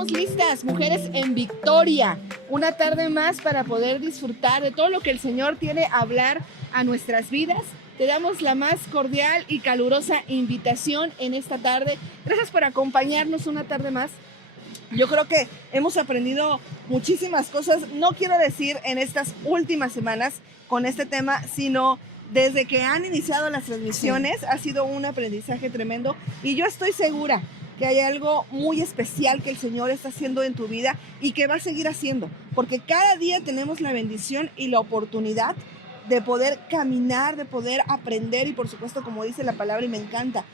estamos listas, mujeres en victoria. Una tarde más para poder disfrutar de todo lo que el Señor tiene a hablar a nuestras vidas. Te damos la más cordial y calurosa invitación en esta tarde. Gracias por acompañarnos una tarde más. Yo creo que hemos aprendido muchísimas cosas, no quiero decir en estas últimas semanas con este tema, sino desde que han iniciado las transmisiones. Sí. Ha sido un aprendizaje tremendo y yo estoy segura que hay algo muy especial que el Señor está haciendo en tu vida y que va a seguir haciendo, porque cada día tenemos la bendición y la oportunidad de poder caminar, de poder aprender y por supuesto, como dice la palabra y me encanta,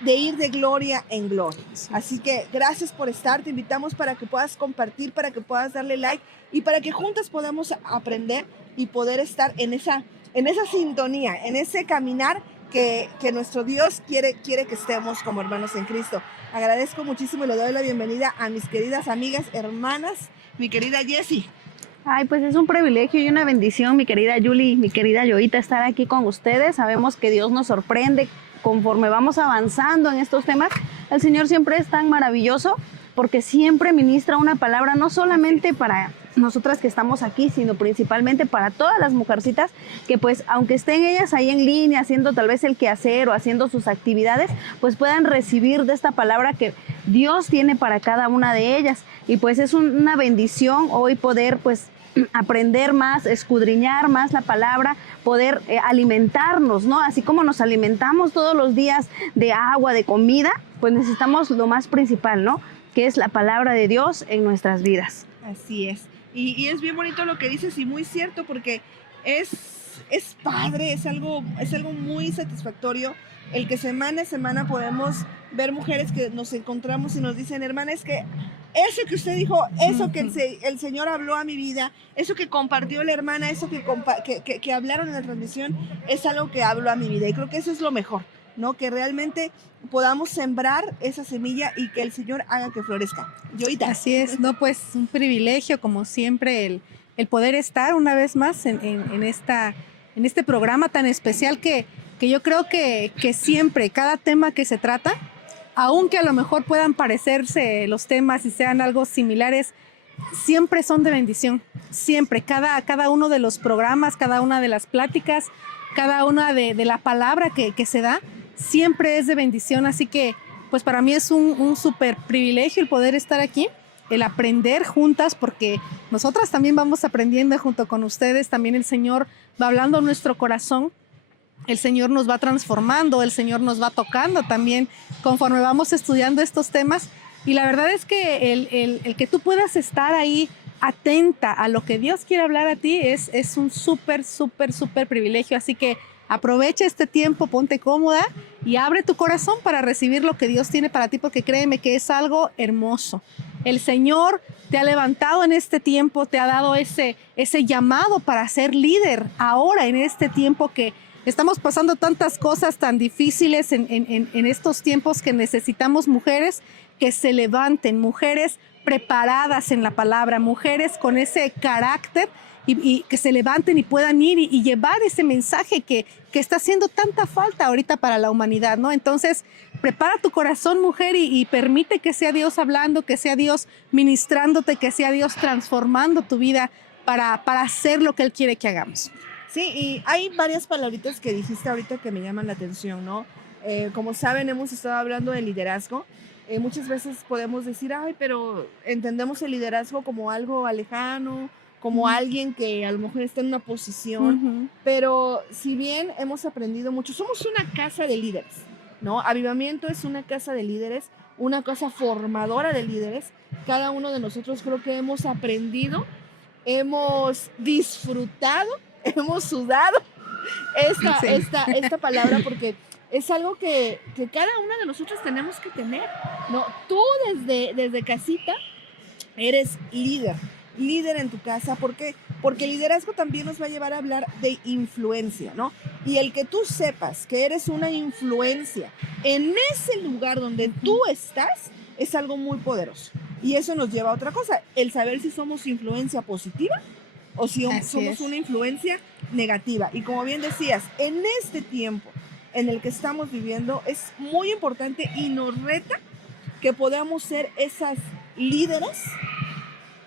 de ir de gloria en gloria. Sí. Así que gracias por estar, te invitamos para que puedas compartir, para que puedas darle like y para que juntas podamos aprender y poder estar en esa sintonía, en ese caminar que nuestro Dios quiere que estemos como hermanos en Cristo. Agradezco muchísimo y le doy la bienvenida a mis queridas amigas, hermanas, mi querida Jessie. Ay, pues es un privilegio y una bendición, mi querida Yuli, mi querida Yoita, estar aquí con ustedes. Sabemos que Dios nos sorprende conforme vamos avanzando en estos temas. El Señor siempre es tan maravilloso porque siempre ministra una palabra, no solamente para nosotras que estamos aquí, sino principalmente para todas las mujercitas que pues aunque estén ellas ahí en línea haciendo tal vez el quehacer o haciendo sus actividades, pues puedan recibir de esta palabra que Dios tiene para cada una de ellas. Y pues es una bendición hoy poder pues aprender más, escudriñar más la palabra, poder alimentarnos, ¿no? Así como nos alimentamos todos los días de agua, de comida, pues necesitamos lo más principal, ¿no? Que es la palabra de Dios en nuestras vidas. Así es. Y es bien bonito lo que dices y muy cierto porque es padre, es algo muy satisfactorio el que semana a semana podemos ver mujeres que nos encontramos y nos dicen, hermana, es que eso que usted dijo, eso que el Señor habló a mi vida, eso que compartió la hermana, eso que hablaron en la transmisión, es algo que habló a mi vida. Y creo que eso es lo mejor, ¿no? Que realmente podamos sembrar esa semilla y que el Señor haga que florezca. Yoita. Así es, no, pues un privilegio como siempre el poder estar una vez más en este programa tan especial que yo creo que siempre, cada tema que se trata, aunque a lo mejor puedan parecerse los temas y sean algo similares, siempre son de bendición, siempre, cada uno de los programas, cada una de las pláticas, cada una de la palabra que se da, siempre es de bendición, así que pues para mí es un súper privilegio el poder estar aquí, el aprender juntas, porque nosotras también vamos aprendiendo junto con ustedes, también el Señor va hablando a nuestro corazón, el Señor nos va transformando, el Señor nos va tocando también conforme vamos estudiando estos temas, y la verdad es que el que tú puedas estar ahí atenta a lo que Dios quiere hablar a ti es un súper privilegio, así que aprovecha este tiempo, ponte cómoda y abre tu corazón para recibir lo que Dios tiene para ti, porque créeme que es algo hermoso. El Señor te ha levantado en este tiempo, te ha dado ese llamado para ser líder ahora en este tiempo que estamos pasando tantas cosas tan difíciles en estos tiempos que necesitamos mujeres que se levanten, mujeres preparadas en la palabra, mujeres con ese carácter y que se levanten y puedan ir y llevar ese mensaje que está haciendo tanta falta ahorita para la humanidad, ¿no? Entonces, prepara tu corazón, mujer, y permite que sea Dios hablando, que sea Dios ministrándote, que sea Dios transformando tu vida para hacer lo que Él quiere que hagamos. Sí, y hay varias palabritas que dijiste ahorita que me llaman la atención, ¿no? Como saben, hemos estado hablando de liderazgo. Muchas veces podemos decir, ay, pero entendemos el liderazgo como algo lejano, como alguien que a lo mejor está en una posición, pero si bien hemos aprendido mucho, somos una casa de líderes, ¿no? Avivamiento es una casa de líderes, una casa formadora de líderes. Cada uno de nosotros creo que hemos aprendido, hemos disfrutado, hemos sudado esta palabra porque es algo que cada una de nosotros tenemos que tener, ¿no? Tú desde casita eres líder en tu casa. ¿Por qué? Porque el liderazgo también nos va a llevar a hablar de influencia, ¿no? Y el que tú sepas que eres una influencia en ese lugar donde tú estás es algo muy poderoso. Y eso nos lleva a otra cosa, el saber si somos influencia positiva o si somos una influencia negativa. Y como bien decías, en este tiempo en el que estamos viviendo es muy importante y nos reta que podamos ser esas líderes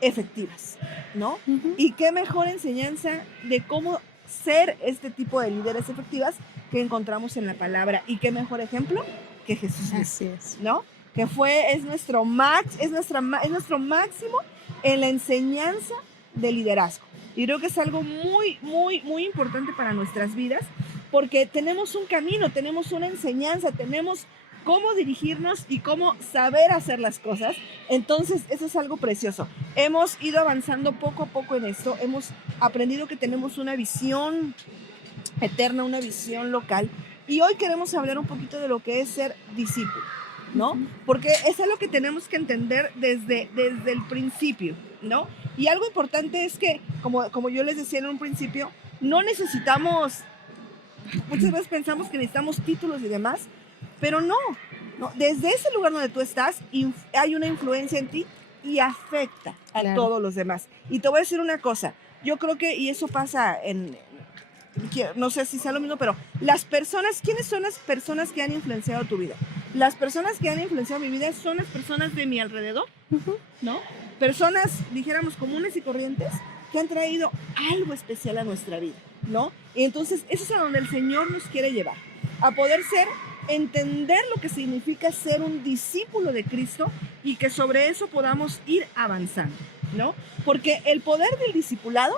efectivas, ¿no? Ujú. Y qué mejor enseñanza de cómo ser este tipo de líderes efectivas que encontramos en la palabra. Y qué mejor ejemplo que Jesús mismo, Así es. ¿no? Que es nuestro máximo en la enseñanza de liderazgo. Y creo que es algo muy, muy, muy importante para nuestras vidas, porque tenemos un camino, tenemos una enseñanza, tenemos cómo dirigirnos y cómo saber hacer las cosas. Entonces, eso es algo precioso. Hemos ido avanzando poco a poco en esto, hemos aprendido que tenemos una visión eterna, una visión local, y hoy queremos hablar un poquito de lo que es ser discípulo, ¿no? Porque es algo que tenemos que entender desde el principio, ¿no? Y algo importante es que, como yo les decía en un principio, no necesitamos, muchas veces pensamos que necesitamos títulos y demás, pero no, desde ese lugar donde tú estás, hay una influencia en ti y afecta a Claro. todos los demás. Y te voy a decir una cosa, yo creo que, y eso pasa no sé si sea lo mismo, pero ¿quiénes son las personas que han influenciado tu vida? Las personas que han influenciado mi vida son las personas de mi alrededor, ¿no? Personas, dijéramos, comunes y corrientes que han traído algo especial a nuestra vida, ¿no? Y entonces eso es a donde el Señor nos quiere llevar, a poder entender lo que significa ser un discípulo de Cristo y que sobre eso podamos ir avanzando, ¿no? Porque el poder del discipulado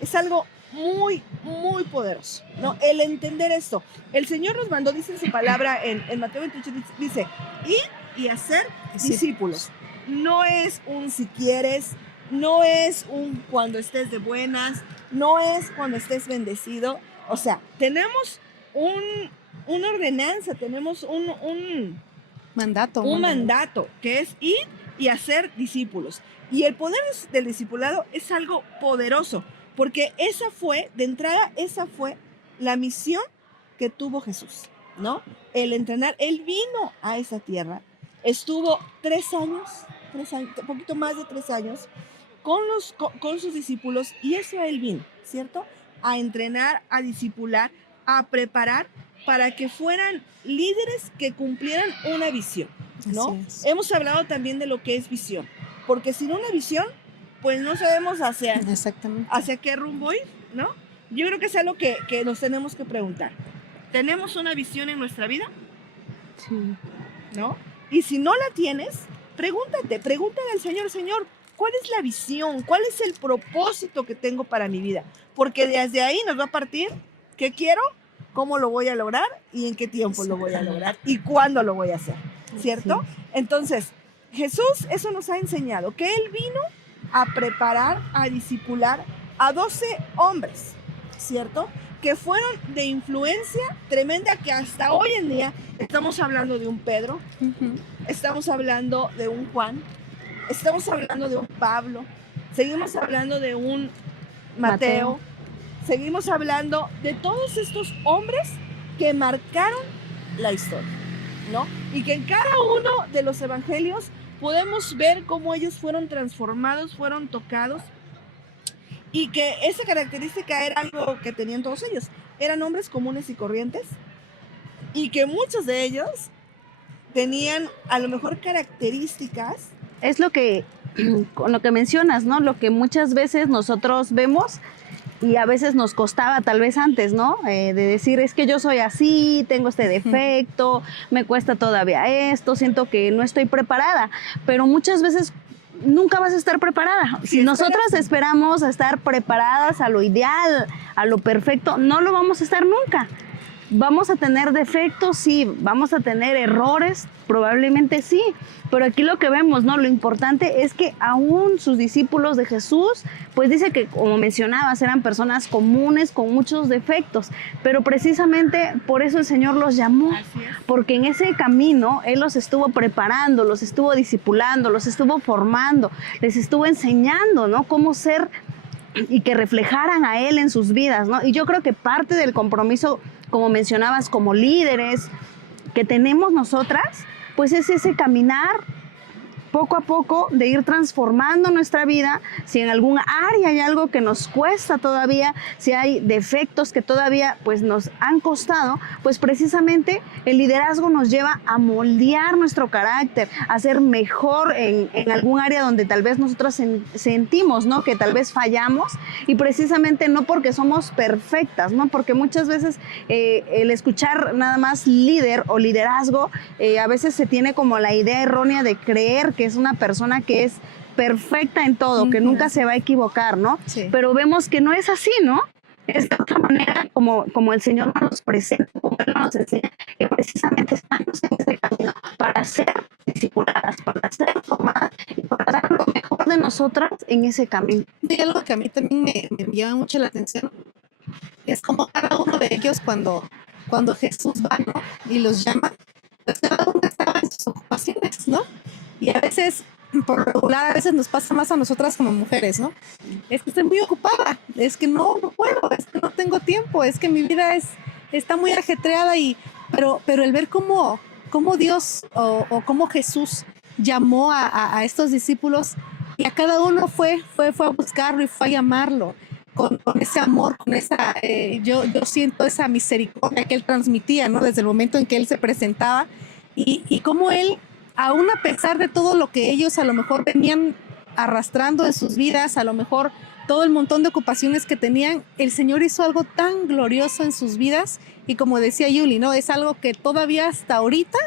es algo muy, muy poderoso, ¿no? El entender esto. El Señor nos mandó, dice en su palabra en Mateo 28, dice, ir y hacer discípulos. No es un si quieres, no es un cuando estés de buenas, no es cuando estés bendecido. O sea, tenemos una ordenanza, tenemos un mandato que es ir y hacer discípulos. Y el poder del discipulado es algo poderoso, porque esa fue la misión que tuvo Jesús, ¿no? El entrenar, Él vino a esa tierra, estuvo 3 años, un poquito más de 3 años, con sus discípulos, y eso a Él vino, ¿cierto? A entrenar, a discipular, a preparar para que fueran líderes que cumplieran una visión, ¿no? Hemos hablado también de lo que es visión, porque sin una visión, pues no sabemos hacia qué rumbo ir, ¿no? Yo creo que es algo que nos tenemos que preguntar. ¿Tenemos una visión en nuestra vida? Sí. ¿No? Y si no la tienes, pregúntale al Señor, Señor, ¿cuál es la visión? ¿Cuál es el propósito que tengo para mi vida? Porque desde ahí nos va a partir qué quiero, cómo lo voy a lograr y en qué tiempo lo voy a lograr y cuándo lo voy a hacer, ¿cierto? Sí. Entonces, Jesús eso nos ha enseñado, que Él vino a preparar, a discipular a 12 hombres, ¿cierto? Que fueron de influencia tremenda, que hasta hoy en día estamos hablando de un Pedro, estamos hablando de un Juan, estamos hablando de un Pablo, seguimos hablando de un Mateo. Seguimos hablando de todos estos hombres que marcaron la historia, ¿no? Y que en cada uno de los evangelios podemos ver cómo ellos fueron transformados, fueron tocados, y que esa característica era algo que tenían todos ellos. Eran hombres comunes y corrientes, y que muchos de ellos tenían a lo mejor características. Es lo que mencionas, ¿no? Lo que muchas veces nosotros vemos y a veces nos costaba tal vez antes, ¿no? De decir, es que yo soy así, tengo este defecto, me cuesta todavía esto, siento que no estoy preparada, pero muchas veces nunca vas a estar preparada. Si nosotras esperamos a estar preparadas a lo ideal, a lo perfecto, no lo vamos a estar nunca. Vamos a tener defectos, sí, vamos a tener errores, probablemente sí, pero aquí lo que vemos, ¿no? Lo importante es que aún sus discípulos de Jesús, pues dice que, como mencionabas, eran personas comunes con muchos defectos, pero precisamente por eso el Señor los llamó, porque en ese camino Él los estuvo preparando, los estuvo discipulando, los estuvo formando, les estuvo enseñando, ¿no? Cómo ser y que reflejaran a Él en sus vidas, ¿no? Y yo creo que parte del compromiso, como mencionabas, como líderes que tenemos nosotras, pues es ese caminar poco a poco de ir transformando nuestra vida. Si en algún área hay algo que nos cuesta todavía, si hay defectos que todavía pues nos han costado, pues precisamente el liderazgo nos lleva a moldear nuestro carácter, a ser mejor en algún área donde tal vez nosotros sentimos, ¿no?, que tal vez fallamos, y precisamente no porque somos perfectas, ¿no?, porque muchas veces el escuchar nada más líder o liderazgo, a veces se tiene como la idea errónea de creer que es una persona que es perfecta en todo, que nunca se va a equivocar, ¿no? Sí. Pero vemos que no es así, ¿no? Es de otra manera como el Señor nos presenta, como Él nos enseña, que precisamente estamos en ese camino para ser discipuladas, para ser formadas y para dar lo mejor de nosotras en ese camino. Y algo que a mí también me llama mucho la atención es como cada uno de ellos cuando Jesús va, ¿no?, y los llama, pues cada uno estaba en sus ocupaciones, ¿no? Y a veces, por regular, a veces nos pasa más a nosotras como mujeres, ¿no? Es que estoy muy ocupada, es que no puedo, es que no tengo tiempo, es que mi vida está muy ajetreada, pero el ver cómo Dios o cómo Jesús llamó a estos discípulos, y a cada uno fue a buscarlo y fue a llamarlo con ese amor, con esa, yo siento esa misericordia que él transmitía, ¿no?, desde el momento en que él se presentaba, y cómo él, aún a pesar de todo lo que ellos a lo mejor venían arrastrando en sus vidas, a lo mejor todo el montón de ocupaciones que tenían, el Señor hizo algo tan glorioso en sus vidas, y como decía Yuli, ¿no?, es algo que todavía hasta ahorita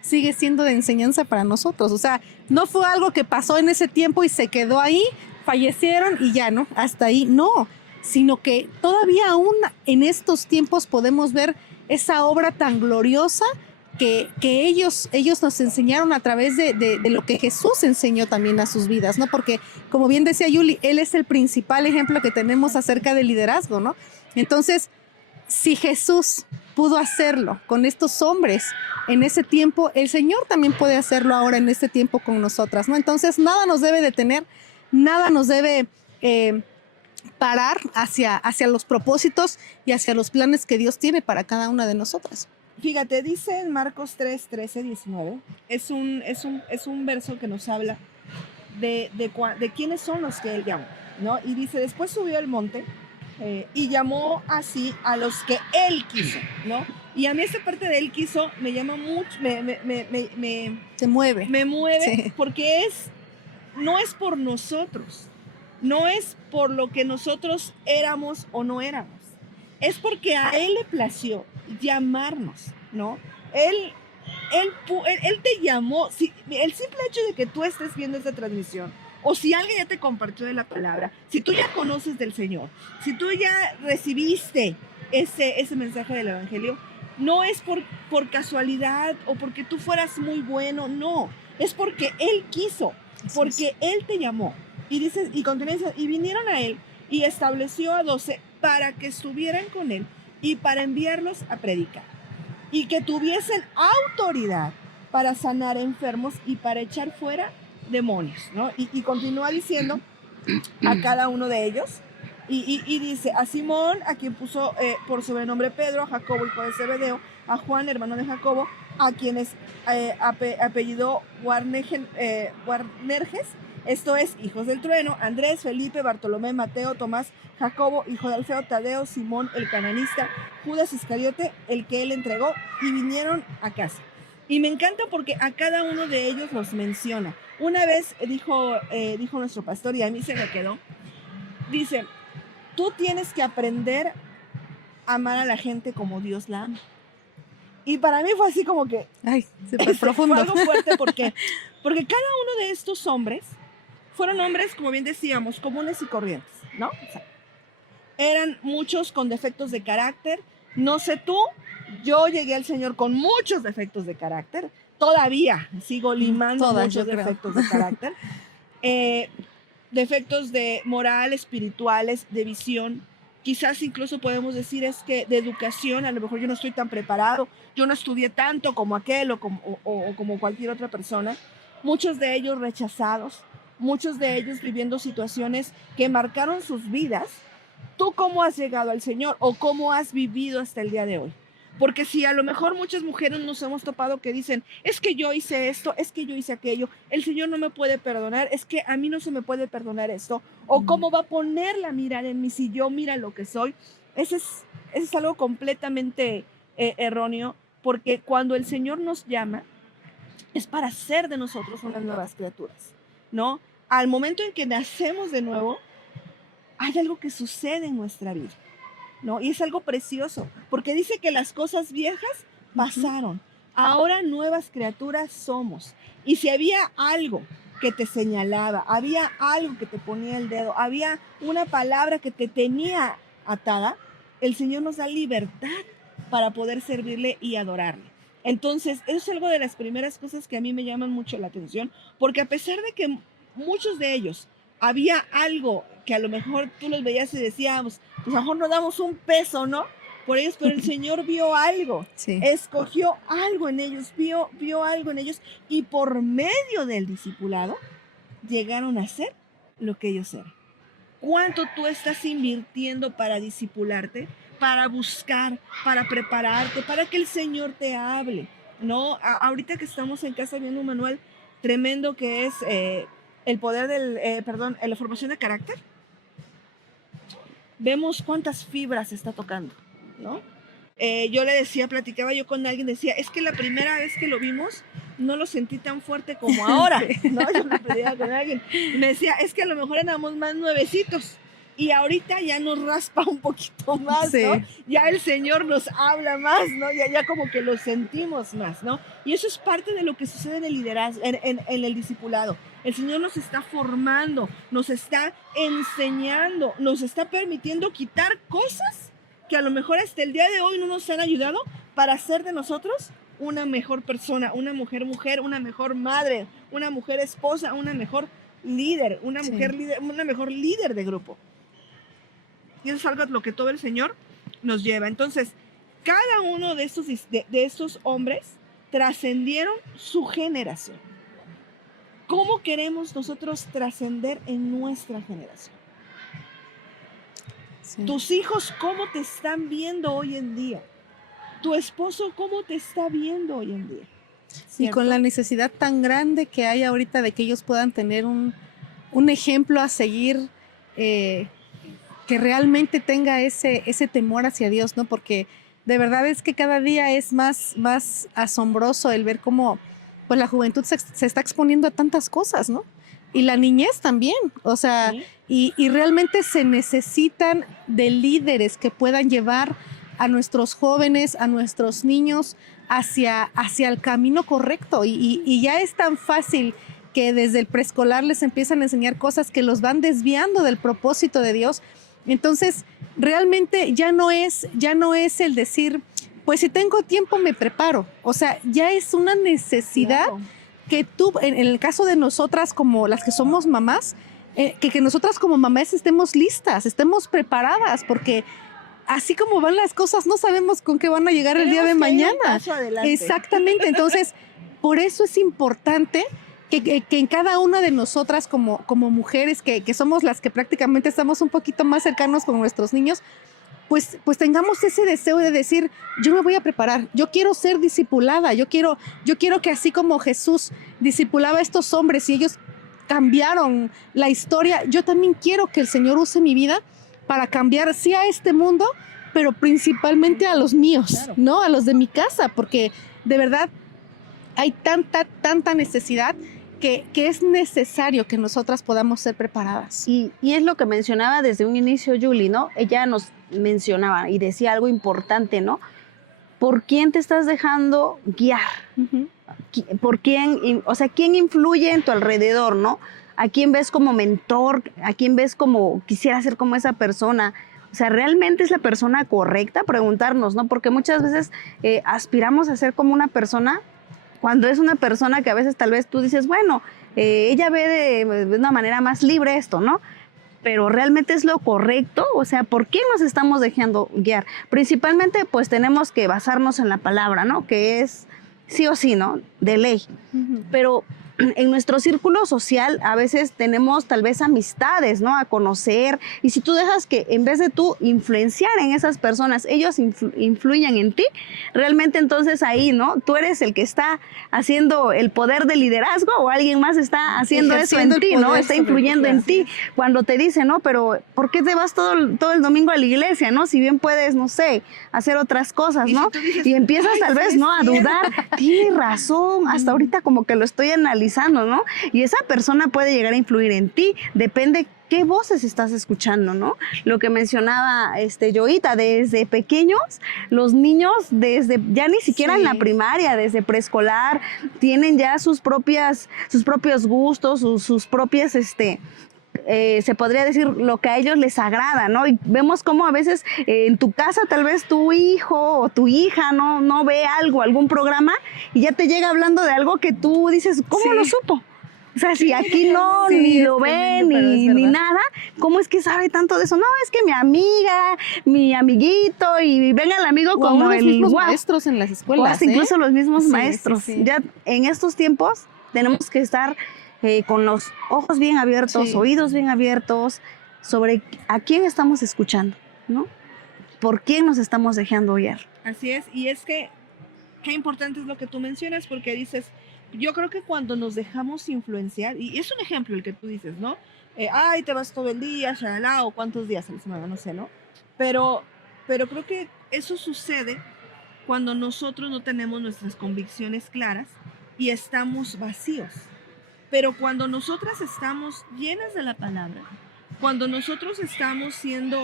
sigue siendo de enseñanza para nosotros. O sea, no fue algo que pasó en ese tiempo y se quedó ahí, fallecieron y ya, ¿no?, hasta ahí, no, sino que todavía aún en estos tiempos podemos ver esa obra tan gloriosa que ellos nos enseñaron a través de lo que Jesús enseñó también a sus vidas, ¿no? Porque, como bien decía Yuli, Él es el principal ejemplo que tenemos acerca del liderazgo, ¿no? Entonces, si Jesús pudo hacerlo con estos hombres en ese tiempo, el Señor también puede hacerlo ahora en este tiempo con nosotras, ¿no? Entonces, nada nos debe detener, nada nos debe parar hacia los propósitos y hacia los planes que Dios tiene para cada una de nosotras. Fíjate, dice en Marcos 3, 13, 19, es un verso que nos habla de quiénes son los que él llamó, ¿no? Y dice, después subió al monte y llamó así a los que él quiso, ¿no? Y a mí esta parte de él quiso me llama mucho, Se mueve. me mueve, Sí. porque no es por nosotros, no es por lo que nosotros éramos o no éramos, es porque a él le plació llamarnos, ¿no? Él te llamó. El simple hecho de que tú estés viendo esta transmisión, o si alguien ya te compartió de la palabra, si tú ya conoces del Señor, si tú ya recibiste ese mensaje del Evangelio, no es por casualidad o porque tú fueras muy bueno, no, es porque Él quiso, porque Él te llamó. Y dice, y continúa, y vinieron a Él y estableció a 12 para que estuvieran con Él y para enviarlos a predicar, y que tuviesen autoridad para sanar enfermos y para echar fuera demonios, ¿no? Y continúa diciendo a cada uno de ellos, y dice, a Simón, a quien puso por sobrenombre Pedro, a Jacobo, hijo de Zebedeo, a Juan, hermano de Jacobo, a quienes apellidó Boanerges, esto es, hijos del trueno, Andrés, Felipe, Bartolomé, Mateo, Tomás, Jacobo, hijo de Alfeo, Tadeo, Simón, el cananista, Judas Iscariote, el que él entregó, y vinieron a casa. Y me encanta porque a cada uno de ellos los menciona. Una vez dijo nuestro pastor, y a mí se me quedó, dice, tú tienes que aprender a amar a la gente como Dios la ama. Y para mí fue así como que... Ay, súper profundo. Fue algo fuerte, porque cada uno de estos hombres fueron hombres, como bien decíamos, comunes y corrientes, ¿no? O sea, eran muchos con defectos de carácter. No sé tú, yo llegué al Señor con muchos defectos de carácter. Todavía sigo limando muchos defectos de carácter. Defectos de moral, espirituales, de visión. Quizás incluso podemos decir es que de educación, a lo mejor yo no estoy tan preparado, yo no estudié tanto como aquel o como cualquier otra persona. Muchos de ellos rechazados, muchos de ellos viviendo situaciones que marcaron sus vidas. ¿Tú cómo has llegado al Señor o cómo has vivido hasta el día de hoy? Porque si a lo mejor muchas mujeres nos hemos topado que dicen, es que yo hice esto, es que yo hice aquello, el Señor no me puede perdonar, es que a mí no se me puede perdonar esto, o cómo va a poner la mirada en mí si yo mira lo que soy. Ese es algo completamente erróneo, porque cuando el Señor nos llama, es para hacer de nosotros unas nuevas criaturas, ¿no? Al momento en que nacemos de nuevo, hay algo que sucede en nuestra vida, ¿no? Y es algo precioso, porque dice que las cosas viejas pasaron, ahora nuevas criaturas somos. Y si había algo que te señalaba, había algo que te ponía el dedo, había una palabra que te tenía atada, el Señor nos da libertad para poder servirle y adorarle. Entonces, eso es algo de las primeras cosas que a mí me llaman mucho la atención, porque a pesar de que muchos de ellos había algo que a lo mejor tú los veías y decíamos, pues a lo mejor no damos un peso, ¿no? Por ellos, pero el Señor vio algo, Sí. escogió algo en ellos, vio algo en ellos, y por medio del discipulado llegaron a ser lo que ellos eran. ¿Cuánto tú estás invirtiendo para discipularte, para buscar, para prepararte, para que el Señor te hable? ¿No? Ahorita que estamos en casa viendo un manual tremendo que es el poder la formación de carácter, vemos cuántas fibras está tocando, ¿no? Yo le decía, platicaba yo con alguien, decía, es que la primera vez que lo vimos, no lo sentí tan fuerte como ahora, ¿no? Yo me platicaba con alguien, y me decía, es que a lo mejor éramos más nuevecitos, y ahorita ya nos raspa un poquito más, Sí. ¿no? Ya el Señor nos habla más, ¿no? Ya como que lo sentimos más, ¿no? Y eso es parte de lo que sucede en el liderazgo, en el discipulado. El Señor nos está formando, nos está enseñando, nos está permitiendo quitar cosas que a lo mejor hasta el día de hoy no nos han ayudado para hacer de nosotros una mejor persona, una mujer, una mejor madre, una mujer esposa, una mejor líder, una mujer líder, una mejor líder de grupo. Y eso es algo a lo que todo el Señor nos lleva. Entonces, cada uno de estos hombres trascendieron su generación. ¿Cómo queremos nosotros trascender en nuestra generación? Sí. Tus hijos, ¿cómo te están viendo hoy en día? Tu esposo, ¿cómo te está viendo hoy en día? Y ¿Cierto? con la necesidad tan grande que hay ahorita de que ellos puedan tener un ejemplo a seguir, que realmente tenga ese temor hacia Dios, ¿no? Porque de verdad es que cada día es más asombroso el ver cómo pues la juventud se está exponiendo a tantas cosas, ¿no? Y la niñez también, o sea, Sí. y realmente se necesitan de líderes que puedan llevar a nuestros jóvenes, a nuestros niños hacia el camino correcto. Y ya es tan fácil que desde el preescolar les empiezan a enseñar cosas que los van desviando del propósito de Dios. Entonces, realmente ya no es el decir, pues si tengo tiempo me preparo. O sea, ya es una necesidad. Claro. Que tú, en el caso de nosotras como las que somos mamás, que nosotras como mamás estemos listas, estemos preparadas, porque así como van las cosas, no sabemos con qué van a llegar el día de mañana. Exactamente, entonces, por eso es importante que en cada una de nosotras como mujeres, que somos las que prácticamente estamos un poquito más cercanos con nuestros niños, pues tengamos ese deseo de decir, yo me voy a preparar, yo quiero ser discipulada, yo quiero que así como Jesús discipulaba a estos hombres y ellos cambiaron la historia, yo también quiero que el Señor use mi vida para cambiar, sí a este mundo, pero principalmente a los míos, claro, ¿no? A los de mi casa, porque de verdad hay tanta necesidad que es necesario que nosotras podamos ser preparadas. Y es lo que mencionaba desde un inicio Julie, ¿no? Ella nos mencionaba y decía algo importante, ¿no? ¿Por quién te estás dejando guiar? Uh-huh. ¿Por quién? O sea, ¿quién influye en tu alrededor, no? ¿A quién ves como mentor? ¿A quién ves como quisiera ser como esa persona? O sea, ¿realmente es la persona correcta? Preguntarnos, ¿no? Porque muchas veces aspiramos a ser como una persona cuando es una persona que a veces tal vez tú dices, bueno, ella ve de una manera más libre esto, ¿no? Pero realmente es lo correcto, o sea, ¿por qué nos estamos dejando guiar? Principalmente, pues tenemos que basarnos en la palabra, ¿no? Que es sí o sí, ¿no? De ley. Uh-huh. Pero en nuestro círculo social a veces tenemos tal vez amistades, ¿no? A conocer. Y si tú dejas que en vez de tú influenciar en esas personas, ellos influyan en ti, realmente entonces ahí, ¿no? Tú eres el que está haciendo el poder de liderazgo o alguien más está haciendo eso en ti, ¿no? Está influyendo en ti. Cuando te dicen, no, pero ¿por qué te vas todo el domingo a la iglesia, no? Si bien puedes, no sé, hacer otras cosas, ¿no? Y empiezas tal vez, ¿no? A dudar. Tienes razón, hasta ahorita como que lo estoy analizando, ¿no? Y esa persona puede llegar a influir en ti, depende qué voces estás escuchando, ¿no? Lo que mencionaba Yoita, desde pequeños, los niños desde ya ni siquiera en la primaria, desde preescolar, tienen ya sus propios gustos, sus propias se podría decir lo que a ellos les agrada, ¿no? Y vemos cómo a veces en tu casa tal vez tu hijo o tu hija no ve algún programa y ya te llega hablando de algo que tú dices, ¿cómo lo supo? O sea, si aquí no, ni lo ve, ni nada, ¿cómo es que sabe tanto de eso? No, es que mi amiga, mi amiguito, y venga el amigo o como los mismos maestros en las escuelas. O hasta incluso los mismos Sí, maestros. sí. Ya en estos tiempos tenemos que estar con los ojos bien abiertos, oídos bien abiertos, sobre a quién estamos escuchando, ¿no? ¿Por quién nos estamos dejando oír? Así es, y es que qué importante es lo que tú mencionas, porque dices, yo creo que cuando nos dejamos influenciar, y es un ejemplo el que tú dices, ¿no? Ay, te vas todo el día, shalala, o cuántos días a la semana, no sé, ¿no? Pero creo que eso sucede cuando nosotros no tenemos nuestras convicciones claras y estamos vacíos. Pero cuando nosotras estamos llenas de la palabra, cuando nosotros estamos siendo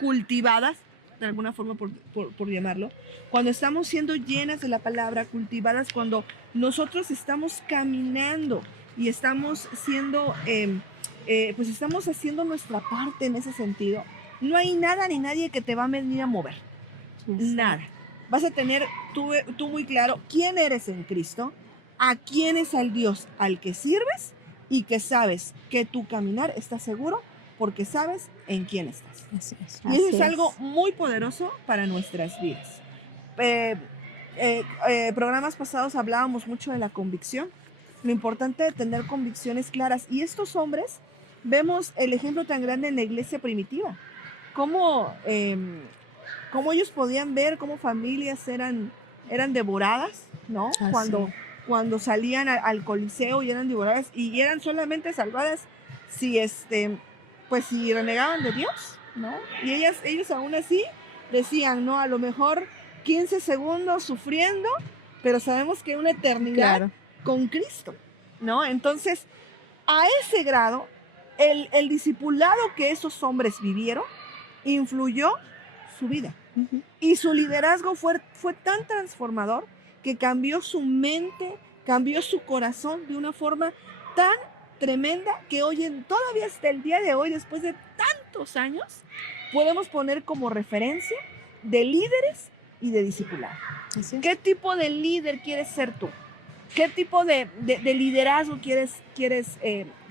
cultivadas, de alguna forma por llamarlo, cuando estamos siendo llenas de la palabra, cultivadas, cuando nosotros estamos caminando y estamos siendo, pues estamos haciendo nuestra parte en ese sentido, no hay nada ni nadie que te va a venir a mover. Nada. Vas a tener tú muy claro quién eres en Cristo, a quién es el Dios al que sirves y que sabes que tu caminar está seguro porque sabes en quién estás. Así es. Y eso es algo muy poderoso para nuestras vidas. Programas pasados hablábamos mucho de la convicción, lo importante de tener convicciones claras. Y estos hombres, vemos el ejemplo tan grande en la iglesia primitiva, cómo ellos podían ver cómo familias eran devoradas, ¿no? Cuando salían al Coliseo y eran devoradas y eran solamente salvadas si pues si renegaban de Dios, ¿no? Y ellos aún así decían, no, a lo mejor 15 segundos sufriendo, pero sabemos que una eternidad con Cristo, ¿no? Entonces, a ese grado, el discipulado que esos hombres vivieron influyó su vida. Y su liderazgo fue tan transformador que cambió su mente, cambió su corazón de una forma tan tremenda que todavía hasta el día de hoy, después de tantos años, podemos poner como referencia de líderes y de discipulados. ¿Qué tipo de líder quieres ser tú? ¿Qué tipo de liderazgo quieres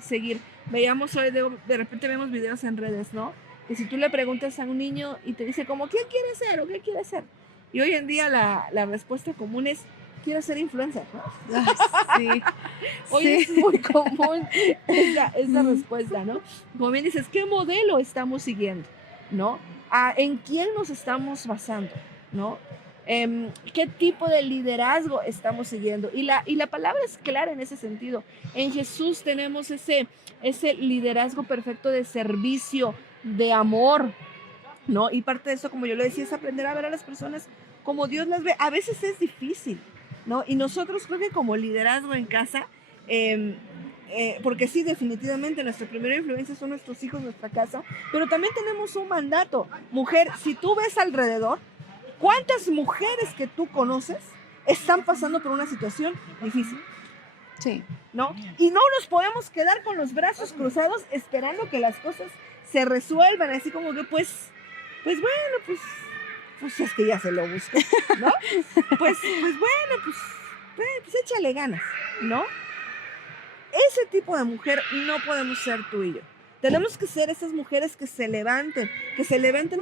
seguir? Veíamos hoy, de repente vemos videos en redes, ¿no? Que si tú le preguntas a un niño y te dice como, ¿quién quiere ser o qué quiere ser? Y hoy en día la respuesta común es, quiero ser influencer, ¿no? Sí. Hoy es muy común esa respuesta, ¿no? Como bien dices, ¿qué modelo estamos siguiendo? ¿No? ¿En quién nos estamos basando? ¿No? ¿Qué tipo de liderazgo estamos siguiendo? Y la palabra es clara en ese sentido. En Jesús tenemos ese liderazgo perfecto de servicio, de amor, ¿no? Y parte de eso, como yo lo decía, es aprender a ver a las personas como Dios las ve. A veces es difícil, ¿no? Y nosotros creo que como liderazgo en casa, porque sí, definitivamente nuestra primera influencia son nuestros hijos, nuestra casa, pero también tenemos un mandato. Mujer, si tú ves alrededor, ¿cuántas mujeres que tú conoces están pasando por una situación difícil? Sí. ¿No? Y no nos podemos quedar con los brazos cruzados esperando que las cosas se resuelvan, así como que pues bueno, pues es que ya se lo busco, ¿no? Pues bueno, pues échale ganas, ¿no? Ese tipo de mujer no podemos ser tú y yo. Tenemos que ser esas mujeres que se levanten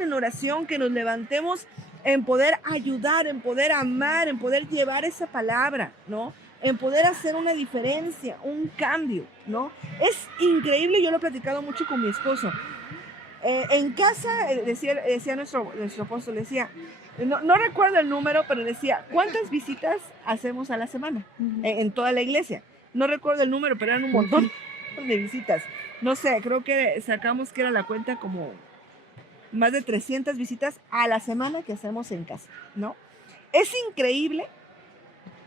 en oración, que nos levantemos en poder ayudar, en poder amar, en poder llevar esa palabra, ¿no? en poder hacer una diferencia, un cambio, ¿no? Es increíble, yo lo he platicado mucho con mi esposo. En casa, decía nuestro apóstol, decía, no recuerdo el número, pero decía, ¿cuántas visitas hacemos a la semana en toda la iglesia? No recuerdo el número, pero eran un montón de visitas. No sé, creo que sacamos que era la cuenta como más de 300 visitas a la semana que hacemos en casa, ¿no? Es increíble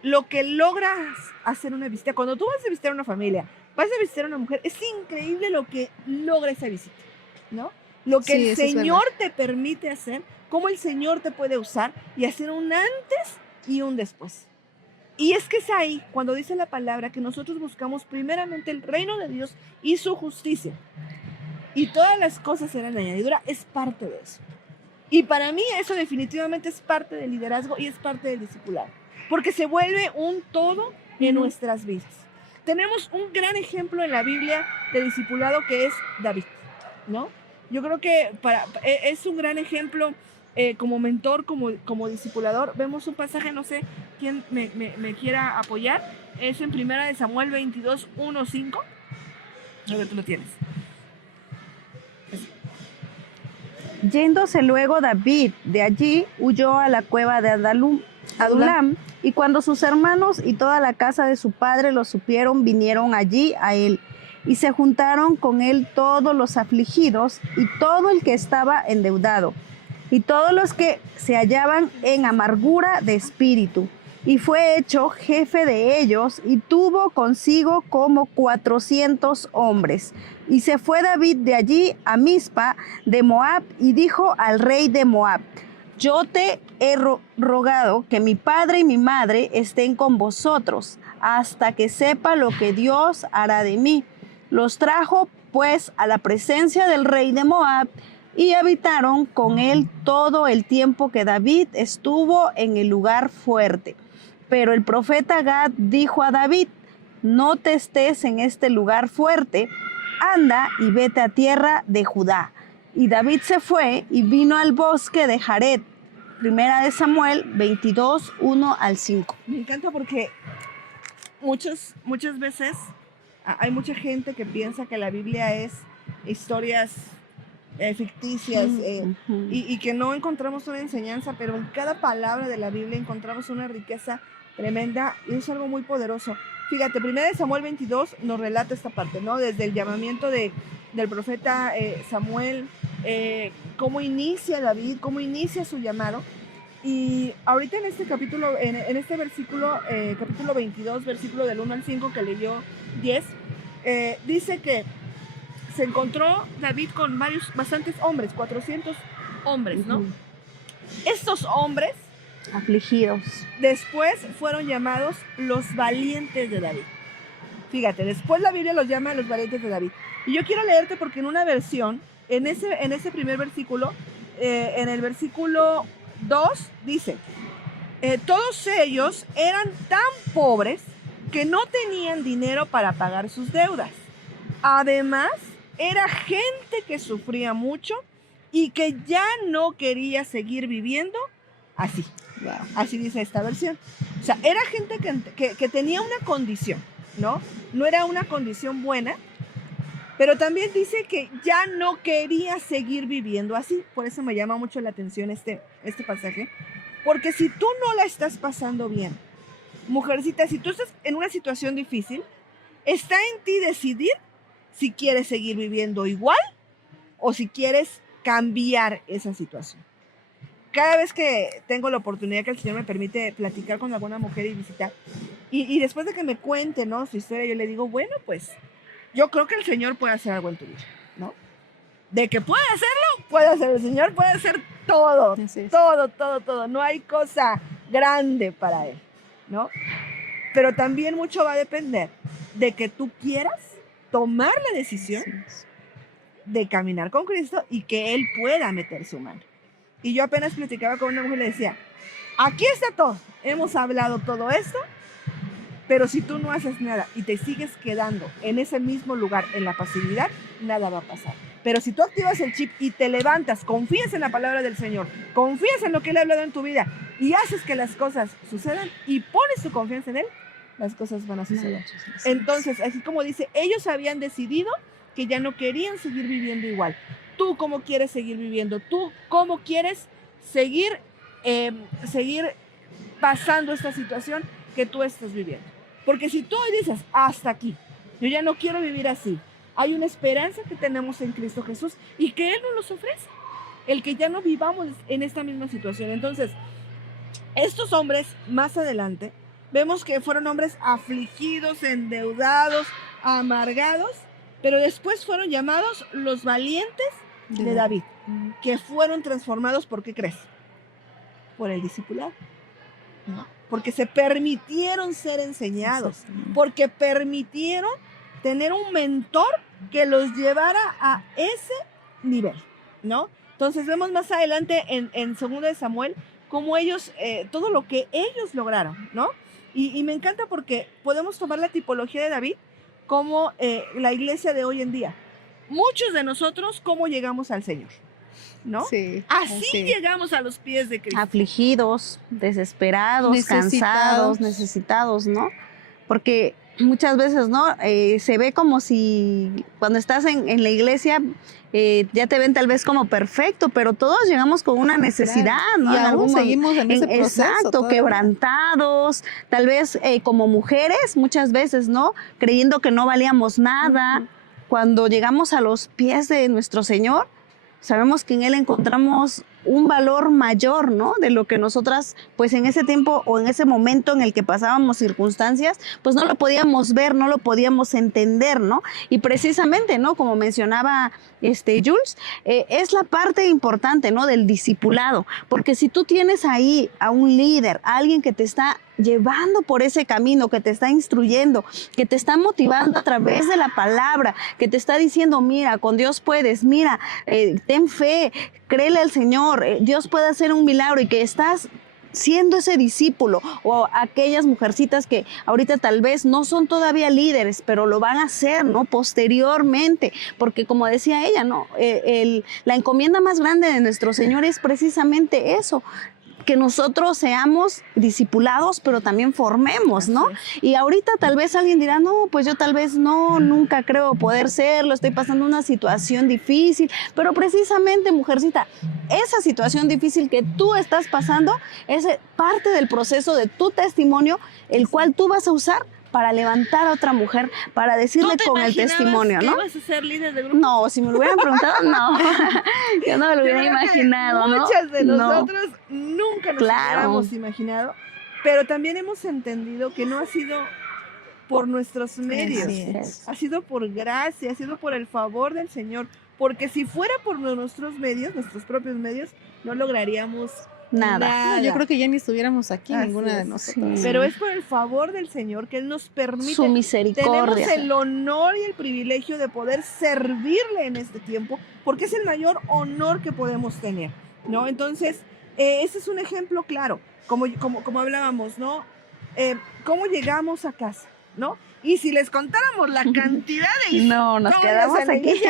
lo que logras hacer una visita. Cuando tú vas a visitar una familia, vas a visitar a una mujer, es increíble lo que logra esa visita, ¿no? Lo que Sí, el eso es Señor te permite hacer, cómo el Señor te puede usar y hacer un antes y un después. Y es que es ahí cuando dice la palabra que nosotros buscamos primeramente el reino de Dios y su justicia. Y todas las cosas serán añadidura, es parte de eso. Y para mí eso definitivamente es parte del liderazgo y es parte del discipulado, porque se vuelve un todo en nuestras vidas. Tenemos un gran ejemplo en la Biblia de discipulado que es David, ¿no? Yo creo que es un gran ejemplo como mentor, como discipulador. Vemos un pasaje, no sé quién me quiera apoyar, es en 1 Samuel 22, 1, 5. A ver, tú lo tienes. Yéndose luego David de allí, huyó a la cueva de Adulam, y cuando sus hermanos y toda la casa de su padre lo supieron, vinieron allí a él, y se juntaron con él todos los afligidos y todo el que estaba endeudado, y todos los que se hallaban en amargura de espíritu. Y fue hecho jefe de ellos, y tuvo consigo como 400 hombres. Y se fue David de allí a Mizpa de Moab, y dijo al rey de Moab: yo te he rogado que mi padre y mi madre estén con vosotros, hasta que sepa lo que Dios hará de mí. Los trajo pues a la presencia del rey de Moab, y habitaron con él todo el tiempo que David estuvo en el lugar fuerte. Pero el profeta Gad dijo a David: no te estés en este lugar fuerte, anda y vete a tierra de Judá. Y David se fue y vino al bosque de Jared. 1 Samuel 22, 1 al 5. Me encanta porque muchas veces hay mucha gente que piensa que la Biblia es historias ficticias y que no encontramos una enseñanza, pero en cada palabra de la Biblia encontramos una riqueza tremenda y es algo muy poderoso. Fíjate, 1 Samuel 22 nos relata esta parte, ¿no? Desde el llamamiento del profeta Samuel, cómo inicia David, cómo inicia su llamado. Y ahorita en este capítulo, en este versículo, capítulo 22, versículo del 1 al 5 que leyó 10, dice que se encontró David con bastantes hombres, 400 hombres, ¿no? Estos hombres afligidos después fueron llamados los valientes de David. Fíjate, después la Biblia los llama los valientes de David. Y yo quiero leerte porque en una versión, en ese primer versículo, en el versículo 2 dice, todos ellos eran tan pobres que no tenían dinero para pagar sus deudas. Además, era gente que sufría mucho y que ya no quería seguir viviendo así. Wow. Así dice esta versión. O sea, era gente que tenía una condición, ¿no? No era una condición buena, pero también dice que ya no quería seguir viviendo así. Por eso me llama mucho la atención este pasaje. Porque si tú no la estás pasando bien, mujercita, si tú estás en una situación difícil, está en ti decidir si quieres seguir viviendo igual o si quieres cambiar esa situación. Cada vez que tengo la oportunidad que el Señor me permite platicar con alguna mujer y visitar, y después de que me cuente, ¿no?, su historia, yo le digo, bueno, pues yo creo que el Señor puede hacer algo en tu vida, ¿no? De que puede hacerlo, puede hacerlo. El Señor puede hacer todo, todo. No hay cosa grande para Él, ¿no? Pero también mucho va a depender de que tú quieras tomar la decisión de caminar con Cristo y que Él pueda meter su mano. Y yo apenas platicaba con una mujer y le decía, aquí está todo, hemos hablado todo esto, pero si tú no haces nada y te sigues quedando en ese mismo lugar, en la pasividad, nada va a pasar. Pero si tú activas el chip y te levantas, confías en la palabra del Señor, confías en lo que Él ha hablado en tu vida y haces que las cosas sucedan y pones tu confianza en Él, las cosas van a suceder. Entonces, así como dice, ellos habían decidido que ya no querían seguir viviendo igual. ¿Tú cómo quieres seguir viviendo? ¿Tú cómo quieres seguir pasando esta situación que tú estás viviendo? Porque si tú hoy dices, hasta aquí, yo ya no quiero vivir así, hay una esperanza que tenemos en Cristo Jesús y que Él nos los ofrece, el que ya no vivamos en esta misma situación. Entonces, estos hombres, más adelante, vemos que fueron hombres afligidos, endeudados, amargados, pero después fueron llamados los valientes de David, que fueron transformados, ¿por qué crees? Por el discipulado, ¿no? Porque se permitieron ser enseñados, porque permitieron tener un mentor que los llevara a ese nivel, ¿no? Entonces vemos más adelante en 2 de Samuel cómo ellos, todo lo que ellos lograron, ¿no? Y me encanta porque podemos tomar la tipología de David como la iglesia de hoy en día. Muchos de nosotros, ¿cómo llegamos al Señor? ¿No? Sí, así llegamos a los pies de Cristo. Afligidos, desesperados, cansados, necesitados, ¿no? Porque muchas veces, ¿no? Se ve como si cuando estás en la iglesia ya te ven tal vez como perfecto, pero todos llegamos con una necesidad, ¿no? Y aún seguimos en ese proceso. Exacto, quebrantados, tal vez como mujeres muchas veces, ¿no? Creyendo que no valíamos nada. Cuando llegamos a los pies de nuestro Señor, sabemos que en Él encontramos un valor mayor, ¿no? De lo que nosotras, pues en ese tiempo o en ese momento en el que pasábamos circunstancias, pues no lo podíamos ver, no lo podíamos entender, ¿no? Y precisamente, ¿no? Como mencionaba Jules, es la parte importante, ¿no? Del discipulado, porque si tú tienes ahí a un líder, a alguien que te está llevando por ese camino, que te está instruyendo, que te está motivando a través de la palabra, que te está diciendo, mira, con Dios puedes, mira, ten fe, créele al Señor, Dios puede hacer un milagro, y que estás siendo ese discípulo, o aquellas mujercitas que ahorita tal vez no son todavía líderes, pero lo van a hacer, ¿no? Posteriormente, porque como decía ella, ¿no? La encomienda más grande de nuestro Señor es precisamente eso, que nosotros seamos discipulados, pero también formemos, ¿no? Y ahorita tal vez alguien dirá, no, pues yo tal vez no, nunca creo poder serlo, estoy pasando una situación difícil, pero precisamente, mujercita, esa situación difícil que tú estás pasando es parte del proceso de tu testimonio, el cual tú vas a usar para levantar a otra mujer, para decirle con el testimonio, ¿no? ¿Ibas a ser líder de grupo? No, si me lo hubieran preguntado, no. Yo no me lo hubiera imaginado, ¿no? Muchas de nosotros nunca nos hubiéramos imaginado, pero también hemos entendido que no ha sido por nuestros medios, ha sido por gracia, ha sido por el favor del Señor, porque si fuera por nuestros medios, nuestros propios medios, no lograríamos nada. No, yo creo que ya ni estuviéramos aquí, ninguna de nosotros. Pero es por el favor del Señor que Él nos permite. Su misericordia. Tenemos el honor y el privilegio de poder servirle en este tiempo, porque es el mayor honor que podemos tener, ¿no? Entonces, ese es un ejemplo claro, como hablábamos, ¿no? ¿Cómo llegamos a casa, no? Y si les contáramos la cantidad de no, nos quedamos aquí.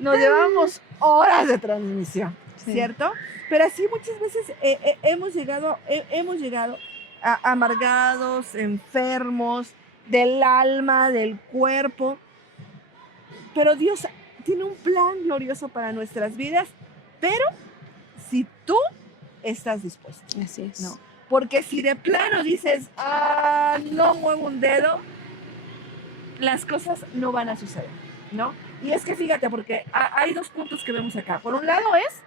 Nos llevamos horas de transmisión, ¿cierto? Pero así muchas veces hemos llegado amargados, enfermos, del alma, del cuerpo. Pero Dios tiene un plan glorioso para nuestras vidas, pero si tú estás dispuesto. Así es. ¿No? Porque si de plano dices, no muevo un dedo, las cosas no van a suceder, ¿no? Y es que fíjate, porque hay dos puntos que vemos acá. Por un lado es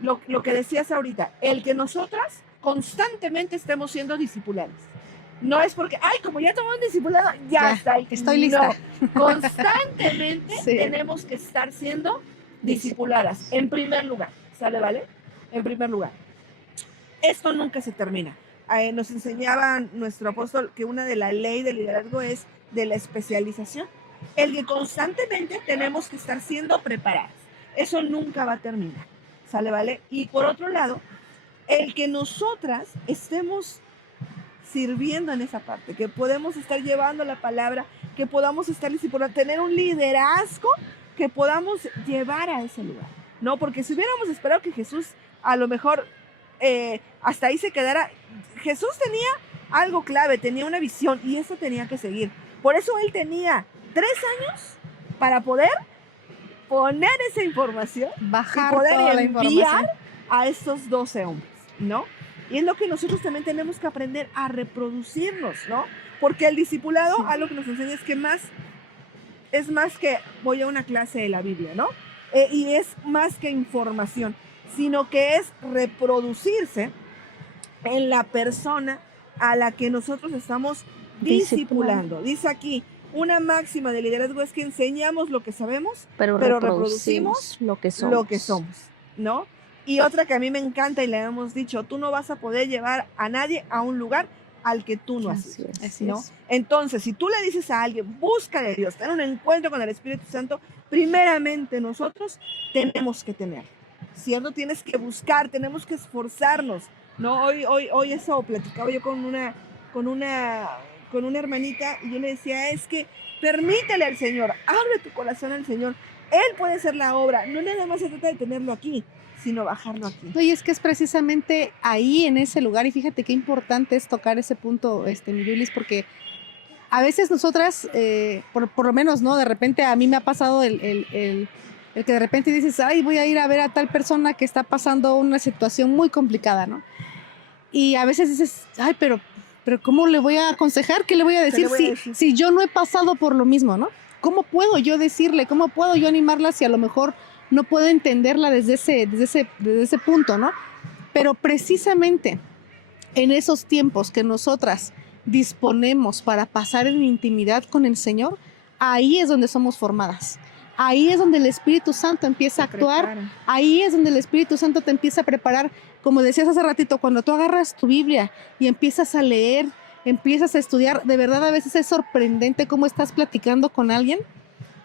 lo que decías ahorita, el que nosotras constantemente estemos siendo discipuladas. No es porque, como ya tomamos discipulado, ya está. Estoy lista. No, constantemente tenemos que estar siendo discipuladas, en primer lugar, ¿sale, vale? En primer lugar. Esto nunca se termina. Nos enseñaba nuestro apóstol que una de la ley del liderazgo es de la especialización. El que constantemente tenemos que estar siendo preparadas. Eso nunca va a terminar. ¿Sale, vale? Y por otro lado, el que nosotras estemos sirviendo en esa parte, que podemos estar llevando la palabra, que podamos estar discipulando, tener un liderazgo que podamos llevar a ese lugar, ¿no? Porque si hubiéramos esperado que Jesús a lo mejor hasta ahí se quedara, Jesús tenía algo clave, tenía una visión y eso tenía que seguir. Por eso él tenía 3 años para poder poner esa información Bajar y poder toda la enviar información. a estos 12 hombres, ¿no? Y es lo que nosotros también tenemos que aprender a reproducirnos, ¿no? Porque el discipulado, Sí. algo que nos enseña es que es más que voy a una clase de la Biblia, ¿no? Y es más que información, sino que es reproducirse en la persona a la que nosotros estamos discipulando. Dice aquí, una máxima de liderazgo es que enseñamos lo que sabemos, Pero pero reproducimos reproducimos lo que somos. lo que somos, ¿no? Y otra que a mí me encanta y le hemos dicho, tú no vas a poder llevar a nadie a un lugar al que tú no has Así ido, es. Así ¿no? es. Entonces, si tú le dices a alguien, busca de Dios, ten un encuentro con el Espíritu Santo, primeramente nosotros tenemos que tener, ¿cierto? Tienes que buscar, tenemos que esforzarnos, ¿no? Hoy eso platicaba yo con una, con una hermanita y yo le decía, es que permítele al Señor, abre tu corazón al Señor, Él puede hacer la obra, no nada más se trata de tenerlo aquí, sino bajarlo aquí. No, y es que es precisamente ahí, en ese lugar, y fíjate qué importante es tocar ese punto, mi Yulis, porque a veces nosotras, por lo menos, ¿no? De repente a mí me ha pasado el que de repente dices, ay, voy a ir a ver a tal persona que está pasando una situación muy complicada, ¿no? Y a veces dices, ay, pero ¿cómo le voy a aconsejar? ¿Qué le voy a decir, le voy a decir? si yo no he pasado por lo mismo, ¿no? ¿Cómo puedo yo decirle? ¿Cómo puedo yo animarla si a lo mejor no puedo entenderla desde ese punto, ¿no? Pero precisamente en esos tiempos que nosotras disponemos para pasar en intimidad con el Señor, ahí es donde somos formadas. Ahí es donde el Espíritu Santo empieza a actuar. Ahí es donde el Espíritu Santo te empieza a preparar. Como decías hace ratito, cuando tú agarras tu Biblia y empiezas a leer, empiezas a estudiar, de verdad a veces es sorprendente cómo estás platicando con alguien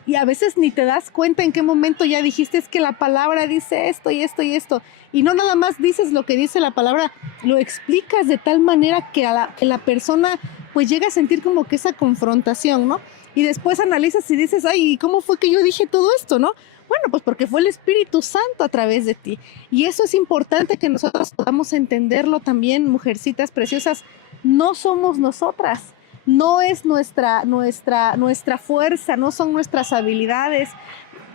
y a veces ni te das cuenta en qué momento ya dijiste, es que la palabra dice esto y esto y esto. Y no nada más dices lo que dice la palabra, lo explicas de tal manera que la persona pues llega a sentir como que esa confrontación, ¿no? Y después analizas y dices, ay, ¿cómo fue que yo dije todo esto, no? Bueno, pues porque fue el Espíritu Santo a través de ti. Y eso es importante que nosotros podamos entenderlo también, mujercitas preciosas. No somos nosotras. No es nuestra fuerza, no son nuestras habilidades,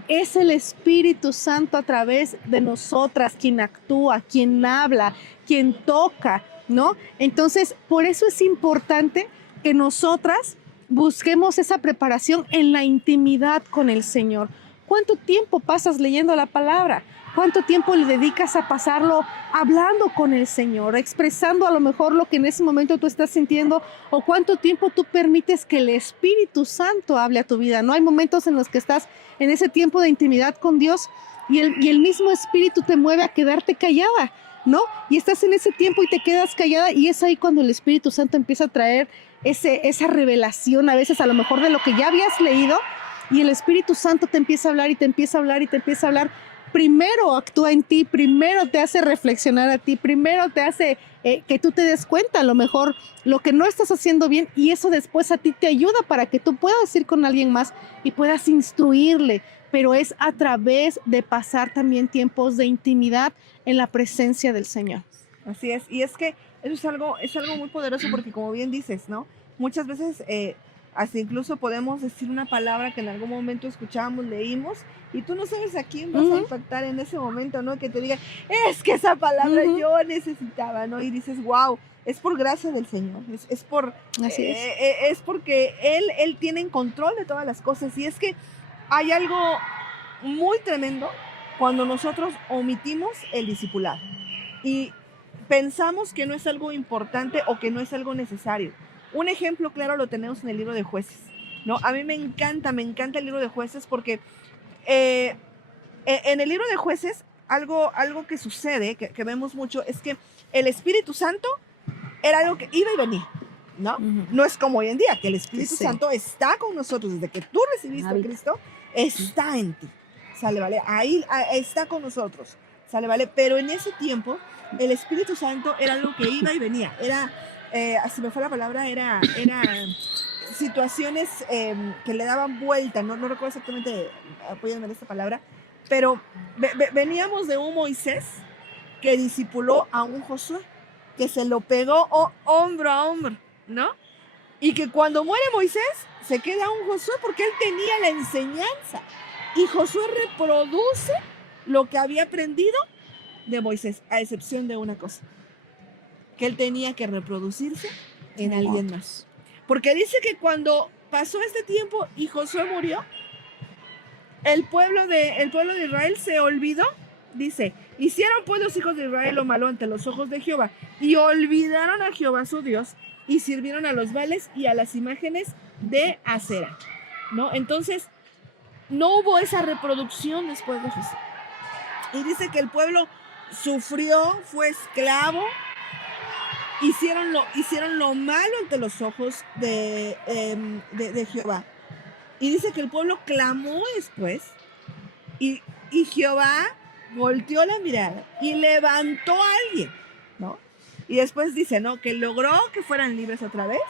es el Espíritu Santo a través de nosotras quien actúa, quien habla, quien toca, ¿no? Entonces, por eso es importante que nosotras busquemos esa preparación en la intimidad con el Señor. ¿Cuánto tiempo pasas leyendo la palabra? ¿Cuánto tiempo le dedicas a pasarlo hablando con el Señor, expresando a lo mejor lo que en ese momento tú estás sintiendo? ¿O cuánto tiempo tú permites que el Espíritu Santo hable a tu vida? ¿No? Hay momentos en los que estás en ese tiempo de intimidad con Dios y el mismo Espíritu te mueve a quedarte callada, ¿no? Y estás en ese tiempo y te quedas callada y es ahí cuando el Espíritu Santo empieza a traer esa revelación, a veces a lo mejor de lo que ya habías leído, y el Espíritu Santo te empieza a hablar y te empieza a hablar y te empieza a hablar. Primero actúa en ti, primero te hace reflexionar a ti, primero te hace que tú te des cuenta a lo mejor lo que no estás haciendo bien, y eso después a ti te ayuda para que tú puedas ir con alguien más y puedas instruirle, pero es a través de pasar también tiempos de intimidad en la presencia del Señor. Así es, y es que eso es algo muy poderoso porque como bien dices, ¿no? Muchas veces hasta incluso podemos decir una palabra que en algún momento escuchamos, leímos, y tú no sabes a quién vas a impactar en ese momento, ¿no? Que te digan, es que esa palabra yo necesitaba, ¿no? Y dices, wow, es por gracia del Señor, es porque Él tiene en control de todas las cosas, y es que hay algo muy tremendo cuando nosotros omitimos el discipulado y pensamos que no es algo importante o que no es algo necesario. Un ejemplo claro lo tenemos en el libro de Jueces, ¿no? A mí me encanta el libro de Jueces porque en el libro de Jueces algo que sucede, que vemos mucho, es que el Espíritu Santo era algo que iba y venía, ¿no? No es como hoy en día, que el Espíritu Santo está con nosotros desde que tú recibiste a Cristo, está en ti, ¿sale, vale? Ahí está con nosotros, ¿sale, vale? Pero en ese tiempo el Espíritu Santo era algo que iba y venía, si me fue la palabra, era situaciones que le daban vuelta, no recuerdo exactamente, apóyenme de esta palabra, pero veníamos de un Moisés que discipuló a un Josué, que se lo pegó hombro a hombro, ¿no? Y que cuando muere Moisés, se queda un Josué porque él tenía la enseñanza. Y Josué reproduce lo que había aprendido de Moisés, a excepción de una cosa, que él tenía que reproducirse en alguien más. Porque dice que cuando pasó este tiempo y Josué murió, el pueblo de Israel se olvidó. Dice, hicieron pues los hijos de Israel lo malo ante los ojos de Jehová y olvidaron a Jehová su Dios y sirvieron a los Baales y a las imágenes de Acera, ¿no? Entonces, no hubo esa reproducción después de Jesús. Y dice que el pueblo sufrió, fue esclavo, hicieron lo malo ante los ojos de Jehová. Y dice que el pueblo clamó después y Jehová volteó la mirada y levantó a alguien, ¿no? Y después dice, ¿no? Que logró que fueran libres otra vez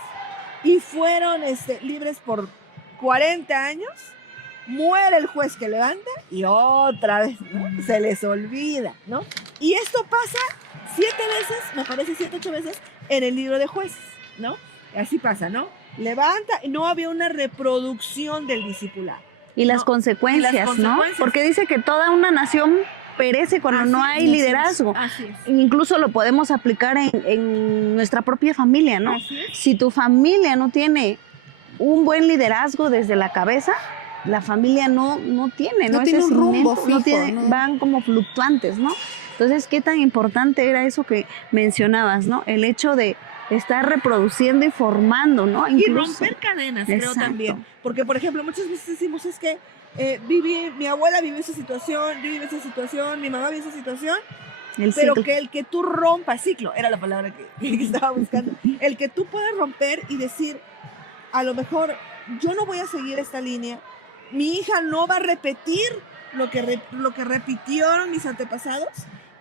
y fueron libres por 40 años. Muere el juez que levanta y otra vez, ¿no? Se les olvida, ¿no? Y esto pasa 7 veces, me parece 7, 8 veces en el libro de Jueces, ¿no? Así pasa, ¿no? Levanta y no había una reproducción del discipulado. Y las consecuencias, ¿no? Porque dice que toda una nación perece cuando no hay liderazgo. Así es. Incluso lo podemos aplicar en nuestra propia familia, ¿no? Si tu familia no tiene un buen liderazgo desde la cabeza, la familia no tiene tiene un rumbo fijo, ¿no? Van como fluctuantes, ¿no? Entonces, ¿qué tan importante era eso que mencionabas, ¿no? El hecho de estar reproduciendo y formando, ¿no? Incluso. Y romper cadenas, creo también. Porque, por ejemplo, muchas veces decimos, es que mi abuela vivió esa situación, yo viví esa situación, mi mamá vivió esa situación, pero que el que tú rompas, ciclo, era la palabra que estaba buscando, el que tú puedas romper y decir, a lo mejor yo no voy a seguir esta línea, mi hija no va a repetir lo que repitieron mis antepasados,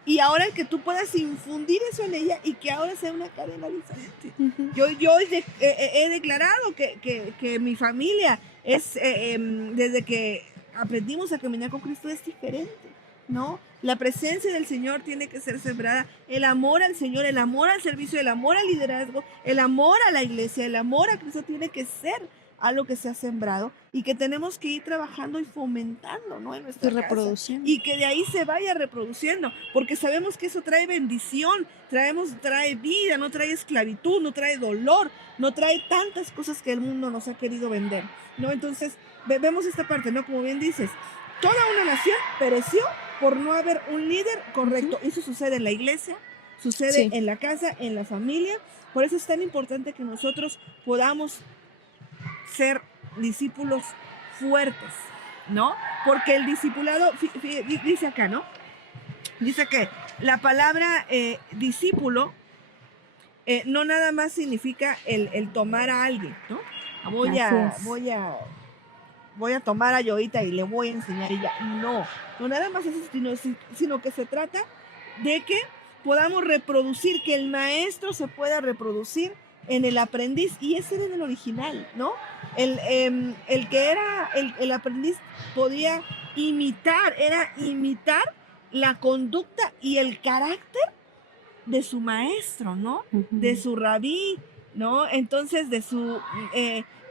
y ahora el que tú puedas infundir eso en ella y que ahora sea una cadena diferente. Yo he declarado que mi familia es, desde que aprendimos a caminar con Cristo, es diferente, ¿no? La presencia del Señor tiene que ser sembrada, el amor al Señor, el amor al servicio, el amor al liderazgo, el amor a la iglesia, el amor a Cristo tiene que ser algo que se ha sembrado y que tenemos que ir trabajando y fomentando, ¿no? En nuestra casa, y que de ahí se vaya reproduciendo, porque sabemos que eso trae bendición, trae vida, no trae esclavitud, no trae dolor, no trae tantas cosas que el mundo nos ha querido vender, ¿no? Entonces, vemos esta parte, ¿no? Como bien dices, toda una nación pereció por no haber un líder correcto. Eso sucede en la iglesia, sucede en la casa, en la familia. Por eso es tan importante que nosotros podamos ser discípulos fuertes, ¿no? Porque el discipulado, dice acá, ¿no? Dice que la palabra discípulo no nada más significa el tomar a alguien, ¿no? Voy a tomar a Yoita y le voy a enseñar y ya. No nada más eso, sino que se trata de que podamos reproducir, que el maestro se pueda reproducir en el aprendiz, y ese era el original, ¿no? El que era el aprendiz podía imitar la conducta y el carácter de su maestro, ¿no? De su rabí, ¿no? Entonces, de su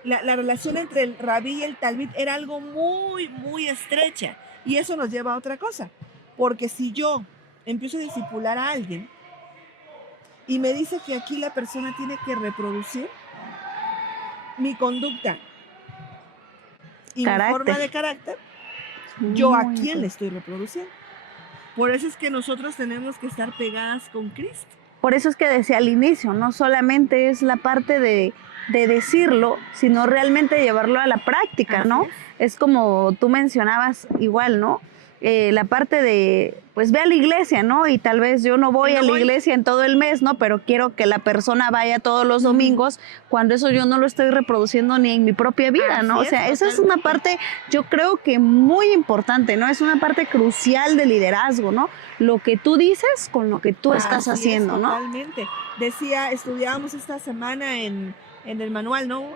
la relación entre el rabí y el talmid era algo muy, muy estrecha, y eso nos lleva a otra cosa, porque si yo empiezo a discipular a alguien y me dice que aquí la persona tiene que reproducir mi conducta y mi forma de carácter, ¿yo a quién le estoy reproduciendo? Por eso es que nosotros tenemos que estar pegadas con Cristo. Por eso es que decía al inicio, no solamente es la parte de decirlo, sino realmente llevarlo a la práctica, ¿no? Es como tú mencionabas igual, ¿no? La parte de, pues ve a la iglesia, ¿no? Y tal vez yo no voy a la iglesia en todo el mes, ¿no? Pero quiero que la persona vaya todos los domingos, cuando eso yo no lo estoy reproduciendo ni en mi propia vida, ¿no? O sea, esa es una parte, yo creo que muy importante, ¿no? Es una parte crucial del liderazgo, ¿no? Lo que tú dices con lo que tú estás haciendo, ¿no? Totalmente. Estudiábamos esta semana en el manual, ¿no?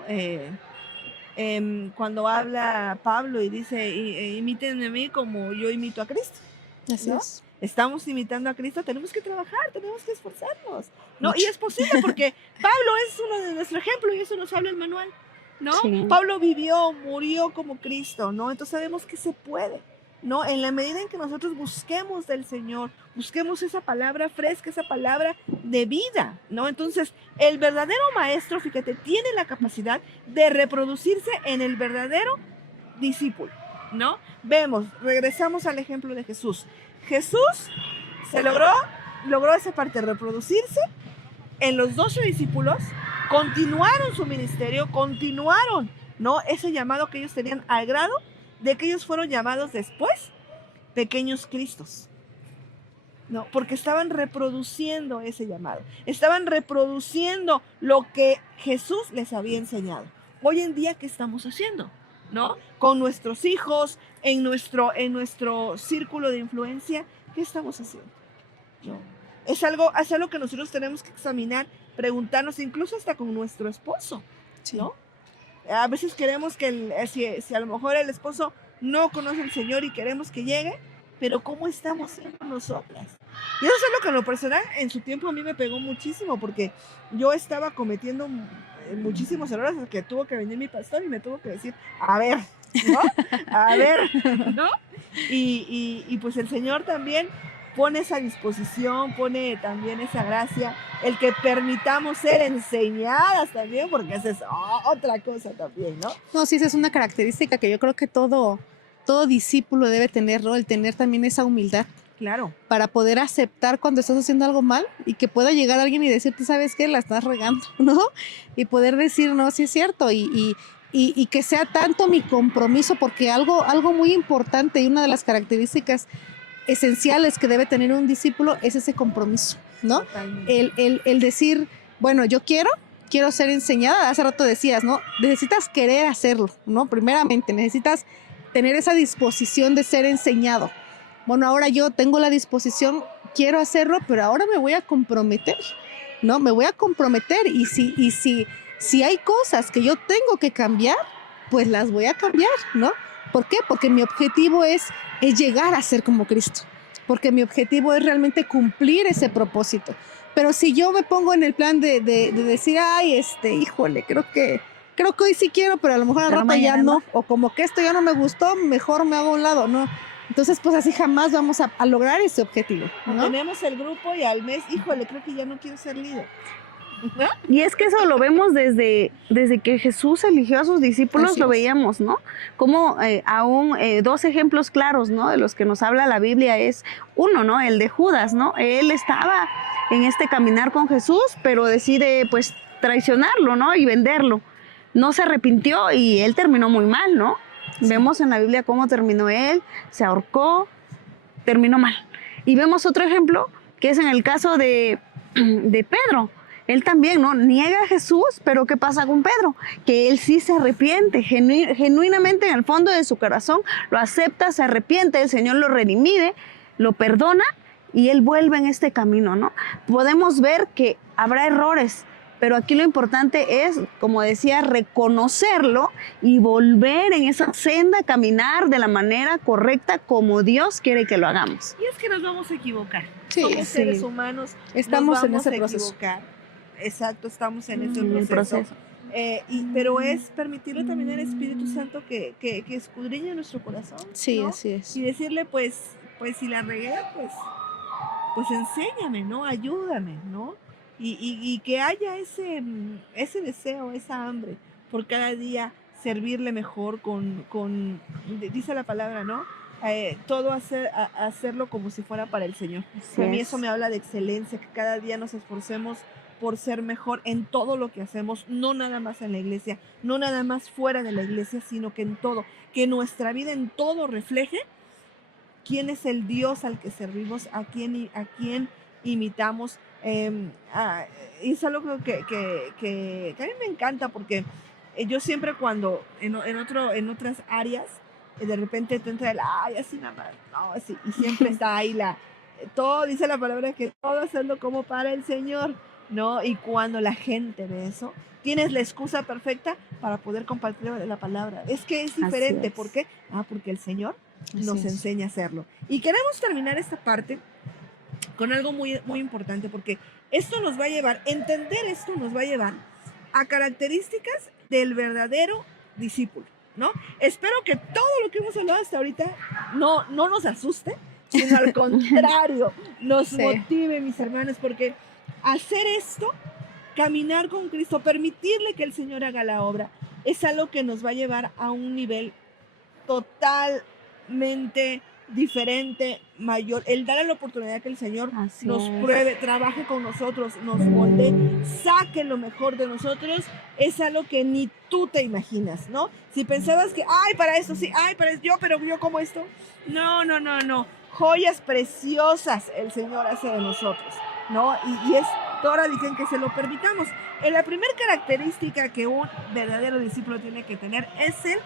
Cuando habla Pablo y dice, imiten a mí como yo imito a Cristo. Así es. estamos imitando a Cristo, tenemos que trabajar, tenemos que esforzarnos, ¿no? Y es posible porque Pablo es uno de nuestro ejemplo y eso nos habla el manual, ¿no? Sí. Pablo vivió, murió como Cristo, ¿no? Entonces sabemos que se puede, ¿no? En la medida en que nosotros busquemos del Señor, busquemos esa palabra fresca, esa palabra de vida, ¿no? Entonces, el verdadero maestro, fíjate, tiene la capacidad de reproducirse en el verdadero discípulo, ¿no? Vemos, regresamos al ejemplo de Jesús. Jesús se logró esa parte, reproducirse en los 12 discípulos, continuaron su ministerio, continuaron, ¿no? Ese llamado que ellos tenían al grado de que ellos fueron llamados después pequeños Cristos, ¿no? Porque estaban reproduciendo ese llamado, estaban reproduciendo lo que Jesús les había enseñado. Hoy en día, ¿qué estamos haciendo? ¿No? Con nuestros hijos, en nuestro círculo de influencia, ¿qué estamos haciendo? ¿No? Es algo que nosotros tenemos que examinar, preguntarnos, incluso hasta con nuestro esposo, ¿no? A veces queremos que si a lo mejor el esposo no conoce al Señor y queremos que llegue, pero ¿cómo estamos siendo nosotras? Y eso es lo que en lo personal en su tiempo a mí me pegó muchísimo, porque yo estaba cometiendo muchísimos errores, que tuvo que venir mi pastor y me tuvo que decir, a ver, ¿no? A ver, ¿no? Y pues el Señor también pone esa disposición, pone también esa gracia, el que permitamos ser enseñadas también, porque esa es otra cosa también, ¿no? No, sí, esa es una característica que yo creo que todo discípulo debe tener, ¿no? El tener también esa humildad. Claro. Para poder aceptar cuando estás haciendo algo mal y que pueda llegar alguien y decirte, ¿sabes qué? La estás regando, ¿no? Y poder decir, no, sí es cierto, y que sea tanto mi compromiso, porque algo muy importante y una de las características esenciales que debe tener un discípulo es ese compromiso, ¿no? El decir, bueno, yo quiero ser enseñada. Hace rato decías, ¿no? Necesitas querer hacerlo, ¿no? Primeramente, necesitas tener esa disposición de ser enseñado. Bueno, ahora yo tengo la disposición, quiero hacerlo, pero ahora me voy a comprometer, ¿no? Me voy a comprometer y si hay cosas que yo tengo que cambiar, pues las voy a cambiar, ¿no? ¿Por qué? Porque mi objetivo es llegar a ser como Cristo, porque mi objetivo es realmente cumplir ese propósito. Pero si yo me pongo en el plan de decir, ay, híjole, creo que hoy sí quiero, pero a lo mejor al rato ya no, o como que esto ya no me gustó, mejor me hago a un lado, ¿no? Entonces, pues así jamás vamos a lograr ese objetivo, ¿no? Tenemos el grupo y al mes, híjole, creo que ya no quiero ser líder, ¿no? Y es que eso lo vemos desde que Jesús eligió a sus discípulos, Así lo es. veíamos, ¿no? Como aún dos ejemplos claros, ¿no? De los que nos habla la Biblia es uno, ¿no? El de Judas, ¿no? Él estaba en este caminar con Jesús, pero decide, pues, traicionarlo, ¿no? Y venderlo. No se arrepintió y él terminó muy mal, ¿no? Sí. Vemos en la Biblia cómo terminó él, se ahorcó, terminó mal. Y vemos otro ejemplo, que es en el caso de Pedro. Él también, ¿no? Niega a Jesús, pero ¿qué pasa con Pedro? Que él sí se arrepiente, genuinamente en el fondo de su corazón lo acepta, se arrepiente, el Señor lo redime, lo perdona y él vuelve en este camino, ¿no? Podemos ver que habrá errores, pero aquí lo importante es, como decía, reconocerlo y volver en esa senda, caminar de la manera correcta como Dios quiere que lo hagamos. Y es que nos vamos a equivocar. Sí, Somos seres humanos. Estamos nos en vamos ese a proceso. Equivocar. Exacto, estamos en ese el proceso. Pero es permitirle también al Espíritu Santo que escudriñe nuestro corazón. Sí, ¿no? así es. Y decirle, pues si la regué, pues enséñame, ¿no? Ayúdame, ¿no? Y que haya ese deseo, esa hambre por cada día servirle mejor dice la palabra, ¿no? Todo hacerlo como si fuera para el Señor. A mí eso me habla de excelencia, que cada día nos esforcemos por ser mejor en todo lo que hacemos, no nada más en la iglesia, no nada más fuera de la iglesia, sino que en todo, que nuestra vida en todo refleje quién es el Dios al que servimos, a quién imitamos. Y es algo que a mí me encanta, porque yo siempre cuando en otras áreas de repente te entra así nada más, no, así, y siempre está ahí todo dice la palabra que todo hacerlo como para el Señor, ¿no? Y cuando la gente ve eso, tienes la excusa perfecta para poder compartir la palabra. Es que es diferente. ¿Por qué? Porque el Señor nos enseña a hacerlo. Y queremos terminar esta parte con algo muy, muy importante, porque esto nos va a llevar, entender esto nos va a llevar a características del verdadero discípulo, ¿no? Espero que todo lo que hemos hablado hasta ahorita no nos asuste, sino al contrario, nos motive, mis hermanos, porque hacer esto, caminar con Cristo, permitirle que el Señor haga la obra, es algo que nos va a llevar a un nivel totalmente diferente, mayor. El darle la oportunidad que el Señor nos pruebe, trabaje con nosotros, nos moldee, saque lo mejor de nosotros, es algo que ni tú te imaginas, ¿no? Si pensabas que, ay, para esto sí, ay, para esto, pero yo como esto, no. Joyas preciosas el Señor hace de nosotros, ¿no? Y es toda dicen que se lo permitamos. La primera característica que un verdadero discípulo tiene que tener es el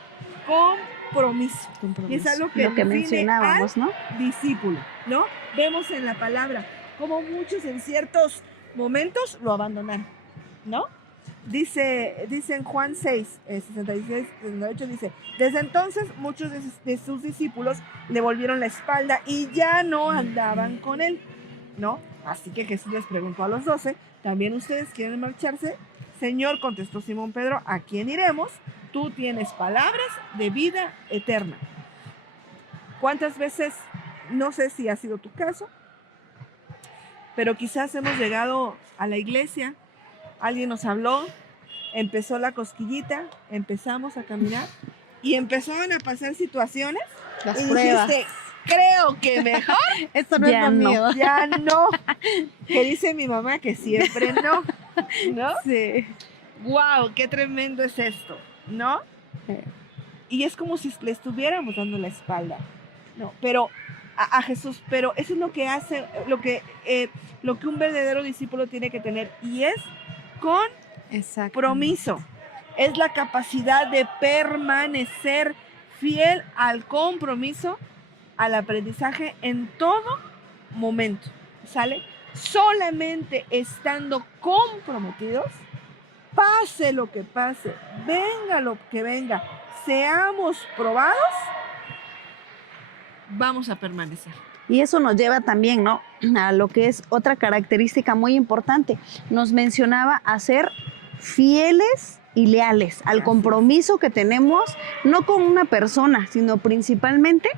compromiso. Y es algo que mencionábamos, ¿no? Discípulo, ¿no? Vemos en la palabra como muchos en ciertos momentos lo abandonaron, ¿no? Dice en Juan 6, 66, 68, dice, desde entonces muchos de sus discípulos le volvieron la espalda y ya no andaban con él, ¿no? Así que Jesús les preguntó a los 12, ¿también ustedes quieren marcharse? Señor, contestó Simón Pedro, ¿a quién iremos? Tú tienes palabras de vida eterna. ¿Cuántas veces, no sé si ha sido tu caso, pero quizás hemos llegado a la iglesia, alguien nos habló, empezó la cosquillita, empezamos a caminar y empezaron a pasar situaciones Las y pruebas. dijiste, creo que mejor Esto no es conmigo. ya no, que dice mi mamá que siempre no, ¿no? Sí. Wow, qué tremendo es esto, ¿no? Y es como si le estuviéramos dando la espalda, ¿no? Pero a Jesús, pero eso es lo que hace, lo que un verdadero discípulo tiene que tener, y es compromiso, es la capacidad de permanecer fiel al compromiso, al aprendizaje en todo momento, ¿sale? Solamente estando comprometidos, pase lo que pase, venga lo que venga, seamos probados, vamos a permanecer. Y eso nos lleva también, ¿no?, a lo que es otra característica muy importante. Nos mencionaba a ser fieles y leales al compromiso que tenemos, no con una persona, sino principalmente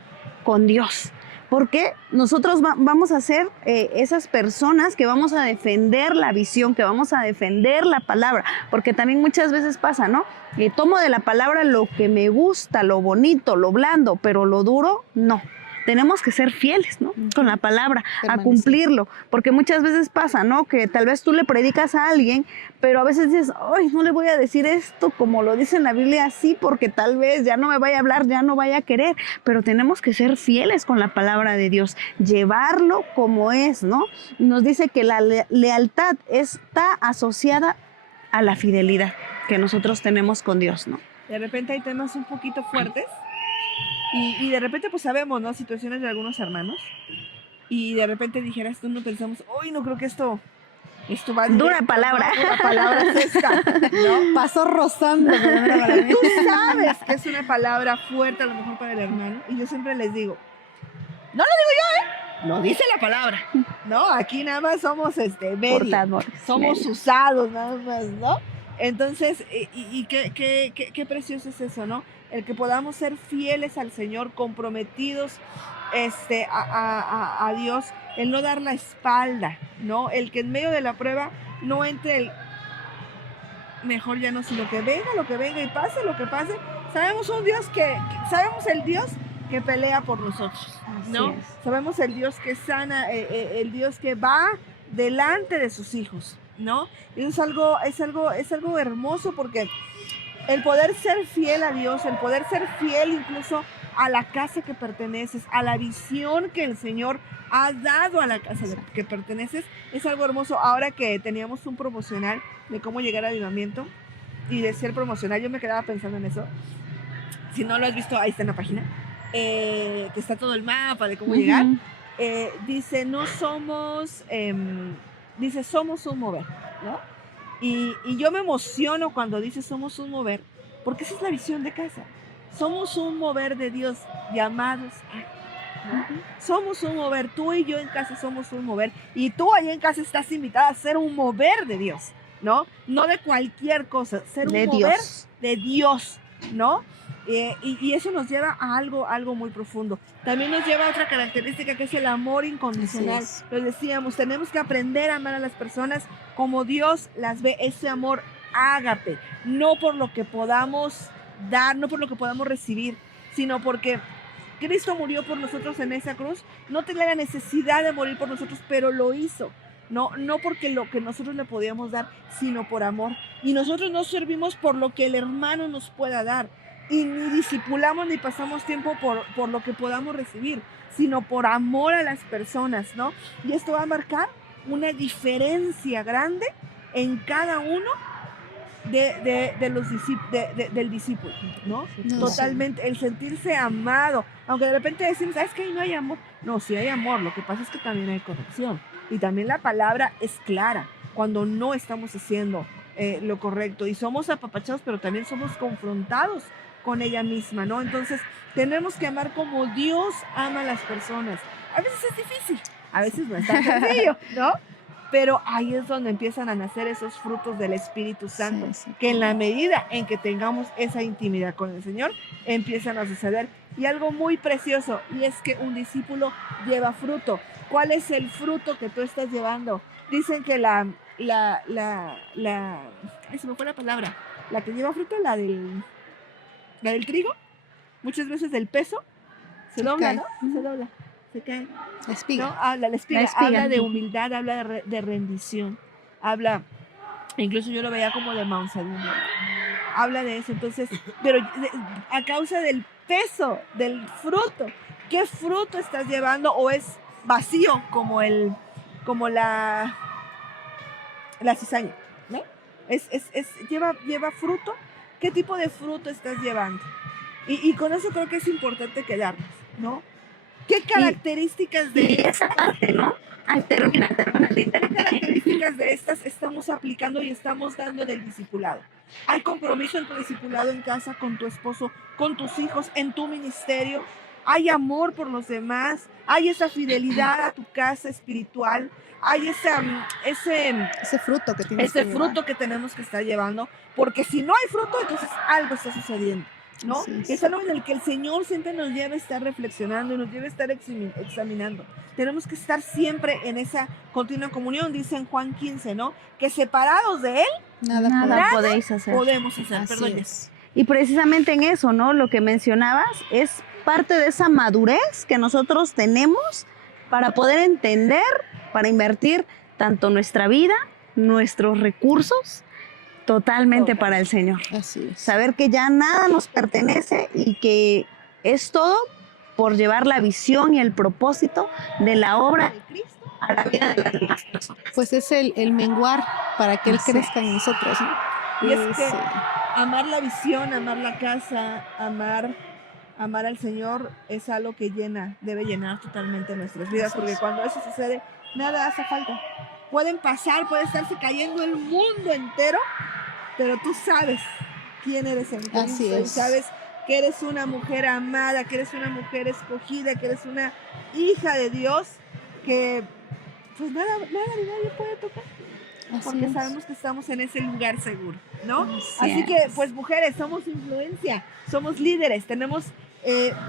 con Dios. Porque nosotros vamos a ser esas personas que vamos a defender la visión, que vamos a defender la palabra. Porque también muchas veces pasa, ¿no? Tomo de la palabra lo que me gusta, lo bonito, lo blando, pero lo duro, no. Tenemos que ser fieles, ¿no?, con la palabra, a cumplirlo, porque muchas veces pasa, ¿no?, que tal vez tú le predicas a alguien, pero a veces dices, ay, no le voy a decir esto como lo dice en la Biblia así, porque tal vez ya no me vaya a hablar, ya no vaya a querer, pero tenemos que ser fieles con la palabra de Dios, llevarlo como es, ¿no? Nos dice que la lealtad está asociada a la fidelidad que nosotros tenemos con Dios, ¿no? De repente hay temas un poquito fuertes, y de repente pues sabemos, ¿no?, situaciones de algunos hermanos, y de repente dijeras tú, no pensamos, uy, no creo que esto va a dura palabra, ¿no? Dura palabra es esta, ¿no? Pasó rozando. Tú sabes que es una palabra fuerte a lo mejor para el hermano, y yo siempre les digo, no lo digo yo, lo dice la palabra, ¿no? Aquí nada más somos portadores, somos usados nada más, ¿no? Entonces, y qué precioso es eso, ¿no? El que podamos ser fieles al Señor, comprometidos a Dios, el no dar la espalda, ¿no? El que en medio de la prueba no entre el mejor ya no, sino que venga lo que venga y pase lo que pase. Sabemos sabemos el Dios que pelea por nosotros, ¿no? Sabemos el Dios que sana, el Dios que va delante de sus hijos, ¿no? Y es algo hermoso, porque el poder ser fiel a Dios, el poder ser fiel incluso a la casa que perteneces, a la visión que el Señor ha dado a la casa que perteneces, es algo hermoso. Ahora que teníamos un promocional de cómo llegar a avivamiento y de ser promocional, yo me quedaba pensando en eso. Si no lo has visto, ahí está en la página, que está todo el mapa de cómo llegar. Dice, somos un mover, ¿no? Y yo me emociono cuando dice somos un mover, porque esa es la visión de casa. Somos un mover de Dios, llamados a. ¿no? Somos un mover, tú y yo en casa somos un mover, y tú allá en casa estás invitada a ser un mover de Dios, ¿no? No de cualquier cosa, ser un De mover Dios. de Dios, ¿no? Y eso nos lleva a algo muy profundo. También nos lleva a otra característica que es el amor incondicional. Así es. Lo decíamos, tenemos que aprender a amar a las personas como Dios las ve, ese amor ágape, no por lo que podamos dar, no por lo que podamos recibir, sino porque Cristo murió por nosotros en esa cruz, no tenía la necesidad de morir por nosotros, pero lo hizo. No porque lo que nosotros le podíamos dar, sino por amor. Y nosotros no servimos por lo que el hermano nos pueda dar. Y ni discipulamos ni pasamos tiempo por lo que podamos recibir, sino por amor a las personas, ¿no? Y esto va a marcar una diferencia grande en cada uno del discípulo, ¿no? No, Totalmente, el sentirse amado, aunque de repente decimos, ¿sabes que ahí no hay amor? No, sí hay amor, lo que pasa es que también hay corrección, y también la palabra es clara, cuando no estamos haciendo lo correcto, y somos apapachados, pero también somos confrontados con ella misma, ¿no? Entonces, tenemos que amar como Dios ama a las personas. A veces es difícil, a veces no es tan sencillo, ¿no? Pero ahí es donde empiezan a nacer esos frutos del Espíritu Santo, Sí, sí. que en la medida en que tengamos esa intimidad con el Señor, empiezan a suceder. Y algo muy precioso, y es que un discípulo lleva fruto. ¿Cuál es el fruto que tú estás llevando? Dicen que ay, se me fue la palabra, la que lleva fruto, la del trigo, muchas veces del peso, se dobla, cae. ¿no? Se dobla, se cae. La espiga. ¿No? Habla, la espiga, La espiga. habla de humildad, habla de rendición, habla, incluso yo lo veía como de mansedumbre, habla de eso. Entonces, pero a causa del peso, del fruto, ¿qué fruto estás llevando? ¿O es vacío como la cizaña, ¿no? Lleva fruto. ¿Qué tipo de fruto estás llevando? Y con eso creo que es importante quedarnos, ¿no? ¿Qué características de esa parte, ¿no? Ay, termina. ¿Qué características de estas estamos aplicando y estamos dando del discipulado? ¿Hay compromiso en tu discipulado en casa, con tu esposo, con tus hijos, en tu ministerio? ¿Hay amor por los demás? ¿Hay esa fidelidad a tu casa espiritual? ¿Hay Ese fruto que tienes que fruto que tenemos que estar llevando? Porque si no hay fruto, entonces algo está sucediendo, ¿no? Así es. Es algo en el que el Señor siempre nos lleva a estar reflexionando y nos lleva a estar examinando. Tenemos que estar siempre en esa continua comunión, dice en Juan 15, ¿no? Que separados de Él Nada podéis hacer. podemos hacer. Así Perdón, es. Y precisamente en eso, ¿no? Lo que mencionabas es parte de esa madurez que nosotros tenemos para poder entender, para invertir tanto nuestra vida, nuestros recursos, totalmente para el Señor. Así es. Saber que ya nada nos pertenece y que es todo por llevar la visión y el propósito de la obra de Cristo a la vida de las demás personas. Pues es el menguar para que Él Así crezca en nosotros, ¿no? Y es que Sí. amar la visión, amar la casa, amar al Señor es algo que debe llenar totalmente nuestras vidas, Así porque es. cuando eso sucede, nada hace falta. Pueden pasar, puede estarse cayendo el mundo entero, pero tú sabes quién eres en Cristo. Así Y es. sabes que eres una mujer amada, que eres una mujer escogida, que eres una hija de Dios, que pues nada ni nadie puede tocar, porque es. sabemos que estamos en ese lugar seguro, ¿no? Así Así que, es. pues mujeres, somos influencia, somos líderes, tenemos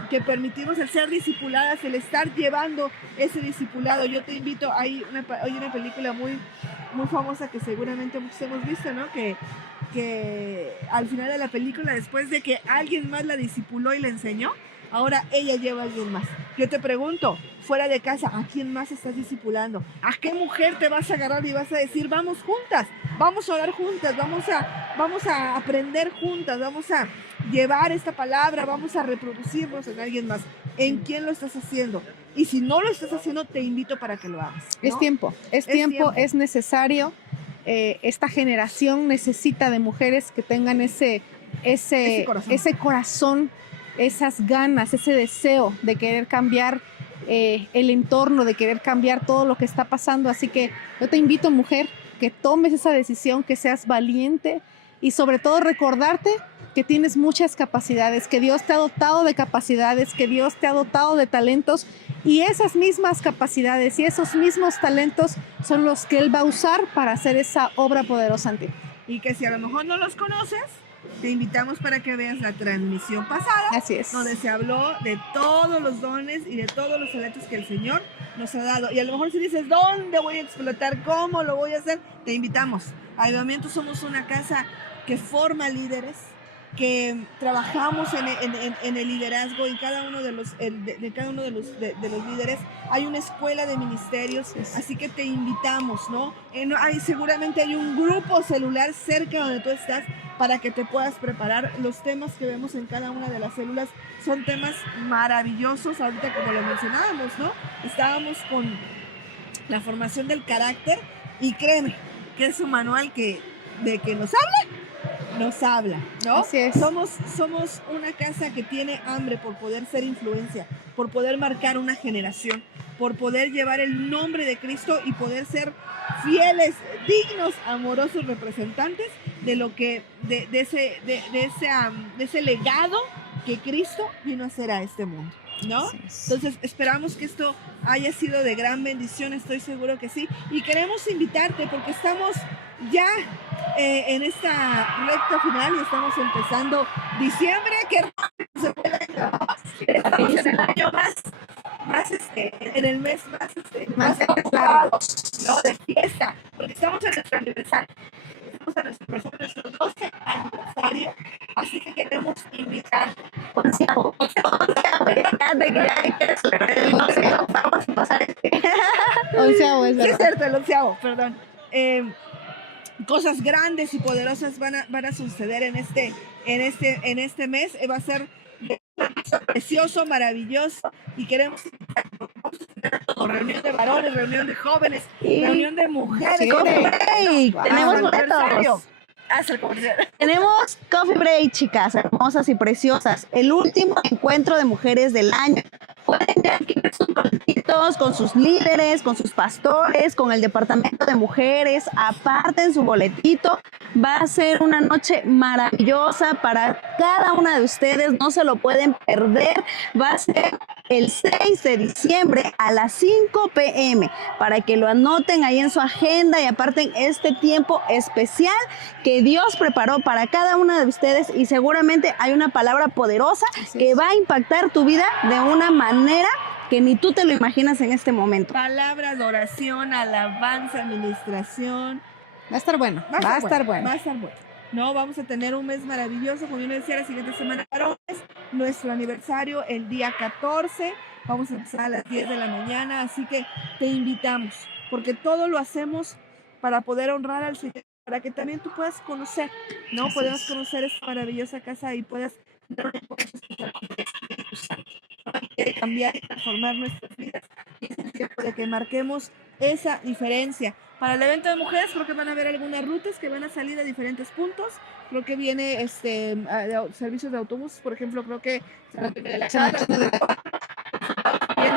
que permitirnos el ser discipuladas, el estar llevando ese discipulado. Yo te invito, hay una película muy famosa que seguramente muchos hemos visto, ¿no? Que al final de la película, después de que alguien más la discipuló y la enseñó, ahora ella lleva a alguien más. Yo te pregunto, fuera de casa, ¿a quién más estás discipulando? ¿A qué mujer te vas a agarrar y vas a decir, vamos juntas, vamos a orar juntas, vamos a aprender juntas, vamos a llevar esta palabra, vamos a reproducirnos en alguien más? ¿En quién lo estás haciendo? Y si no lo estás haciendo, te invito para que lo hagas, ¿no? Es tiempo, es necesario. Esta generación necesita de mujeres que tengan ese corazón, esas ganas, ese deseo de querer cambiar el entorno, de querer cambiar todo lo que está pasando. Así que yo te invito, mujer, que tomes esa decisión, que seas valiente y sobre todo recordarte que tienes muchas capacidades, que Dios te ha dotado de capacidades, que Dios te ha dotado de talentos, y esas mismas capacidades y esos mismos talentos son los que Él va a usar para hacer esa obra poderosa en ti. Y que si a lo mejor no los conoces, te invitamos para que veas la transmisión pasada, Así es. donde se habló de todos los dones y de todos los talentos que el Señor nos ha dado. Y a lo mejor si dices, ¿dónde voy a explotar? ¿Cómo lo voy a hacer? Te invitamos. Avivamiento somos una casa que forma líderes, que trabajamos en el liderazgo, en cada uno de los, de los líderes. Hay una escuela de ministerios, así que te invitamos, ¿no? Seguramente hay un grupo celular cerca donde tú estás para que te puedas preparar. Los temas que vemos en cada una de las células son temas maravillosos. Ahorita, como lo mencionábamos, ¿no? Estábamos con la formación del carácter, y créeme que es un manual de que nos habla, ¿no? Así es. Somos una casa que tiene hambre por poder ser influencia, por poder marcar una generación, por poder llevar el nombre de Cristo y poder ser fieles, dignos, amorosos representantes de lo que de ese legado que Cristo vino a hacer a este mundo, ¿no? Entonces esperamos que esto haya sido de gran bendición, estoy seguro que sí, y queremos invitarte porque estamos ya en esta recta final y estamos empezando diciembre, que se puede estamos en el año en el mes más largo, ¿no? De fiesta, porque estamos en nuestro aniversario. Estamos en nuestro 12 aniversario, así que queremos invitar. Onceavo, es Sí, es verdad. cierto, el onceavo, perdón. Cosas grandes y poderosas van a suceder en este mes. Va a ser precioso, maravilloso, y queremos reunión de varones, reunión de jóvenes, reunión de mujeres. Sí. ¡Ey! Tenemos Aniversario. boletos. Haz el comercial. Tenemos Coffee Break, chicas, hermosas y preciosas. El último encuentro de mujeres del año. Pueden ya adquirir sus boletitos con sus líderes, con sus pastores, con el departamento de mujeres. Aparten su boletito. Va a ser una noche maravillosa para cada una de ustedes. No se lo pueden perder. Va a ser el 6 de diciembre a las 5 p.m. para que lo anoten ahí en su agenda y aparten este tiempo especial que Dios preparó para cada una de ustedes, y seguramente hay una palabra poderosa que va a impactar tu vida de una manera que ni tú te lo imaginas en este momento. Palabra de oración, alabanza, administración. Va a estar bueno. Va a estar bueno. Va a estar bueno. No, vamos a tener un mes maravilloso. Como yo les decía, la siguiente semana, varones, nuestro aniversario el día 14. Vamos a empezar a las 10 de la mañana, así que te invitamos, porque todo lo hacemos para poder honrar al Señor, para que también tú puedas conocer, ¿no? Puedas conocer esta maravillosa casa y puedas cambiar y transformar nuestras vidas. Y es el tiempo de que marquemos esa diferencia. Para el evento de mujeres creo que van a haber algunas rutas que van a salir a diferentes puntos. Creo que viene servicios de autobús, por ejemplo, creo que viene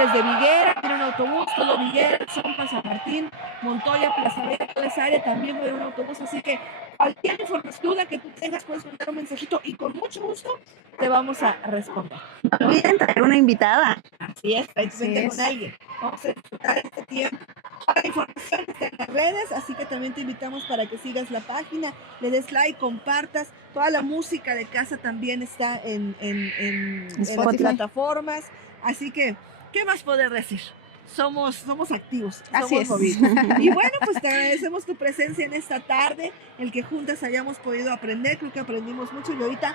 desde Viguera, viene un autobús, todo Viguera, Zompa, San Martín, Montoya, Plaza Vega, toda esa área también va a haber un autobús, así que cualquier información, duda que tú tengas, puedes mandar un mensajito y con mucho gusto te vamos a responder. No olviden traer una invitada. Así es, hay que vender con alguien. Vamos a disfrutar este tiempo. Toda la información está en las redes, así que también te invitamos para que sigas la página, le des like, compartas. Toda la música de casa también está en las plataformas. Así que, ¿qué más poder decir? Somos activos, Así somos es. movidos. Y bueno, pues te agradecemos tu presencia en esta tarde, el que juntas hayamos podido aprender. Creo que aprendimos mucho, y ahorita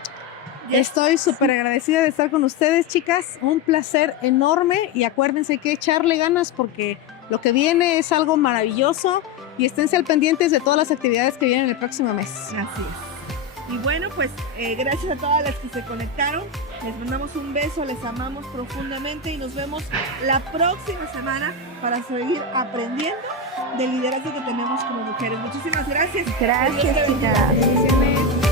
estoy súper agradecida de estar con ustedes, chicas. Un placer enorme, y acuérdense que echarle ganas porque lo que viene es algo maravilloso, y esténse al pendientes de todas las actividades que vienen el próximo mes. Así es. Y bueno, pues gracias a todas las que se conectaron. Les mandamos un beso, les amamos profundamente y nos vemos la próxima semana para seguir aprendiendo del liderazgo que tenemos como mujeres. Muchísimas gracias. Gracias, Dios te bendiga. chicas. Bendiciones.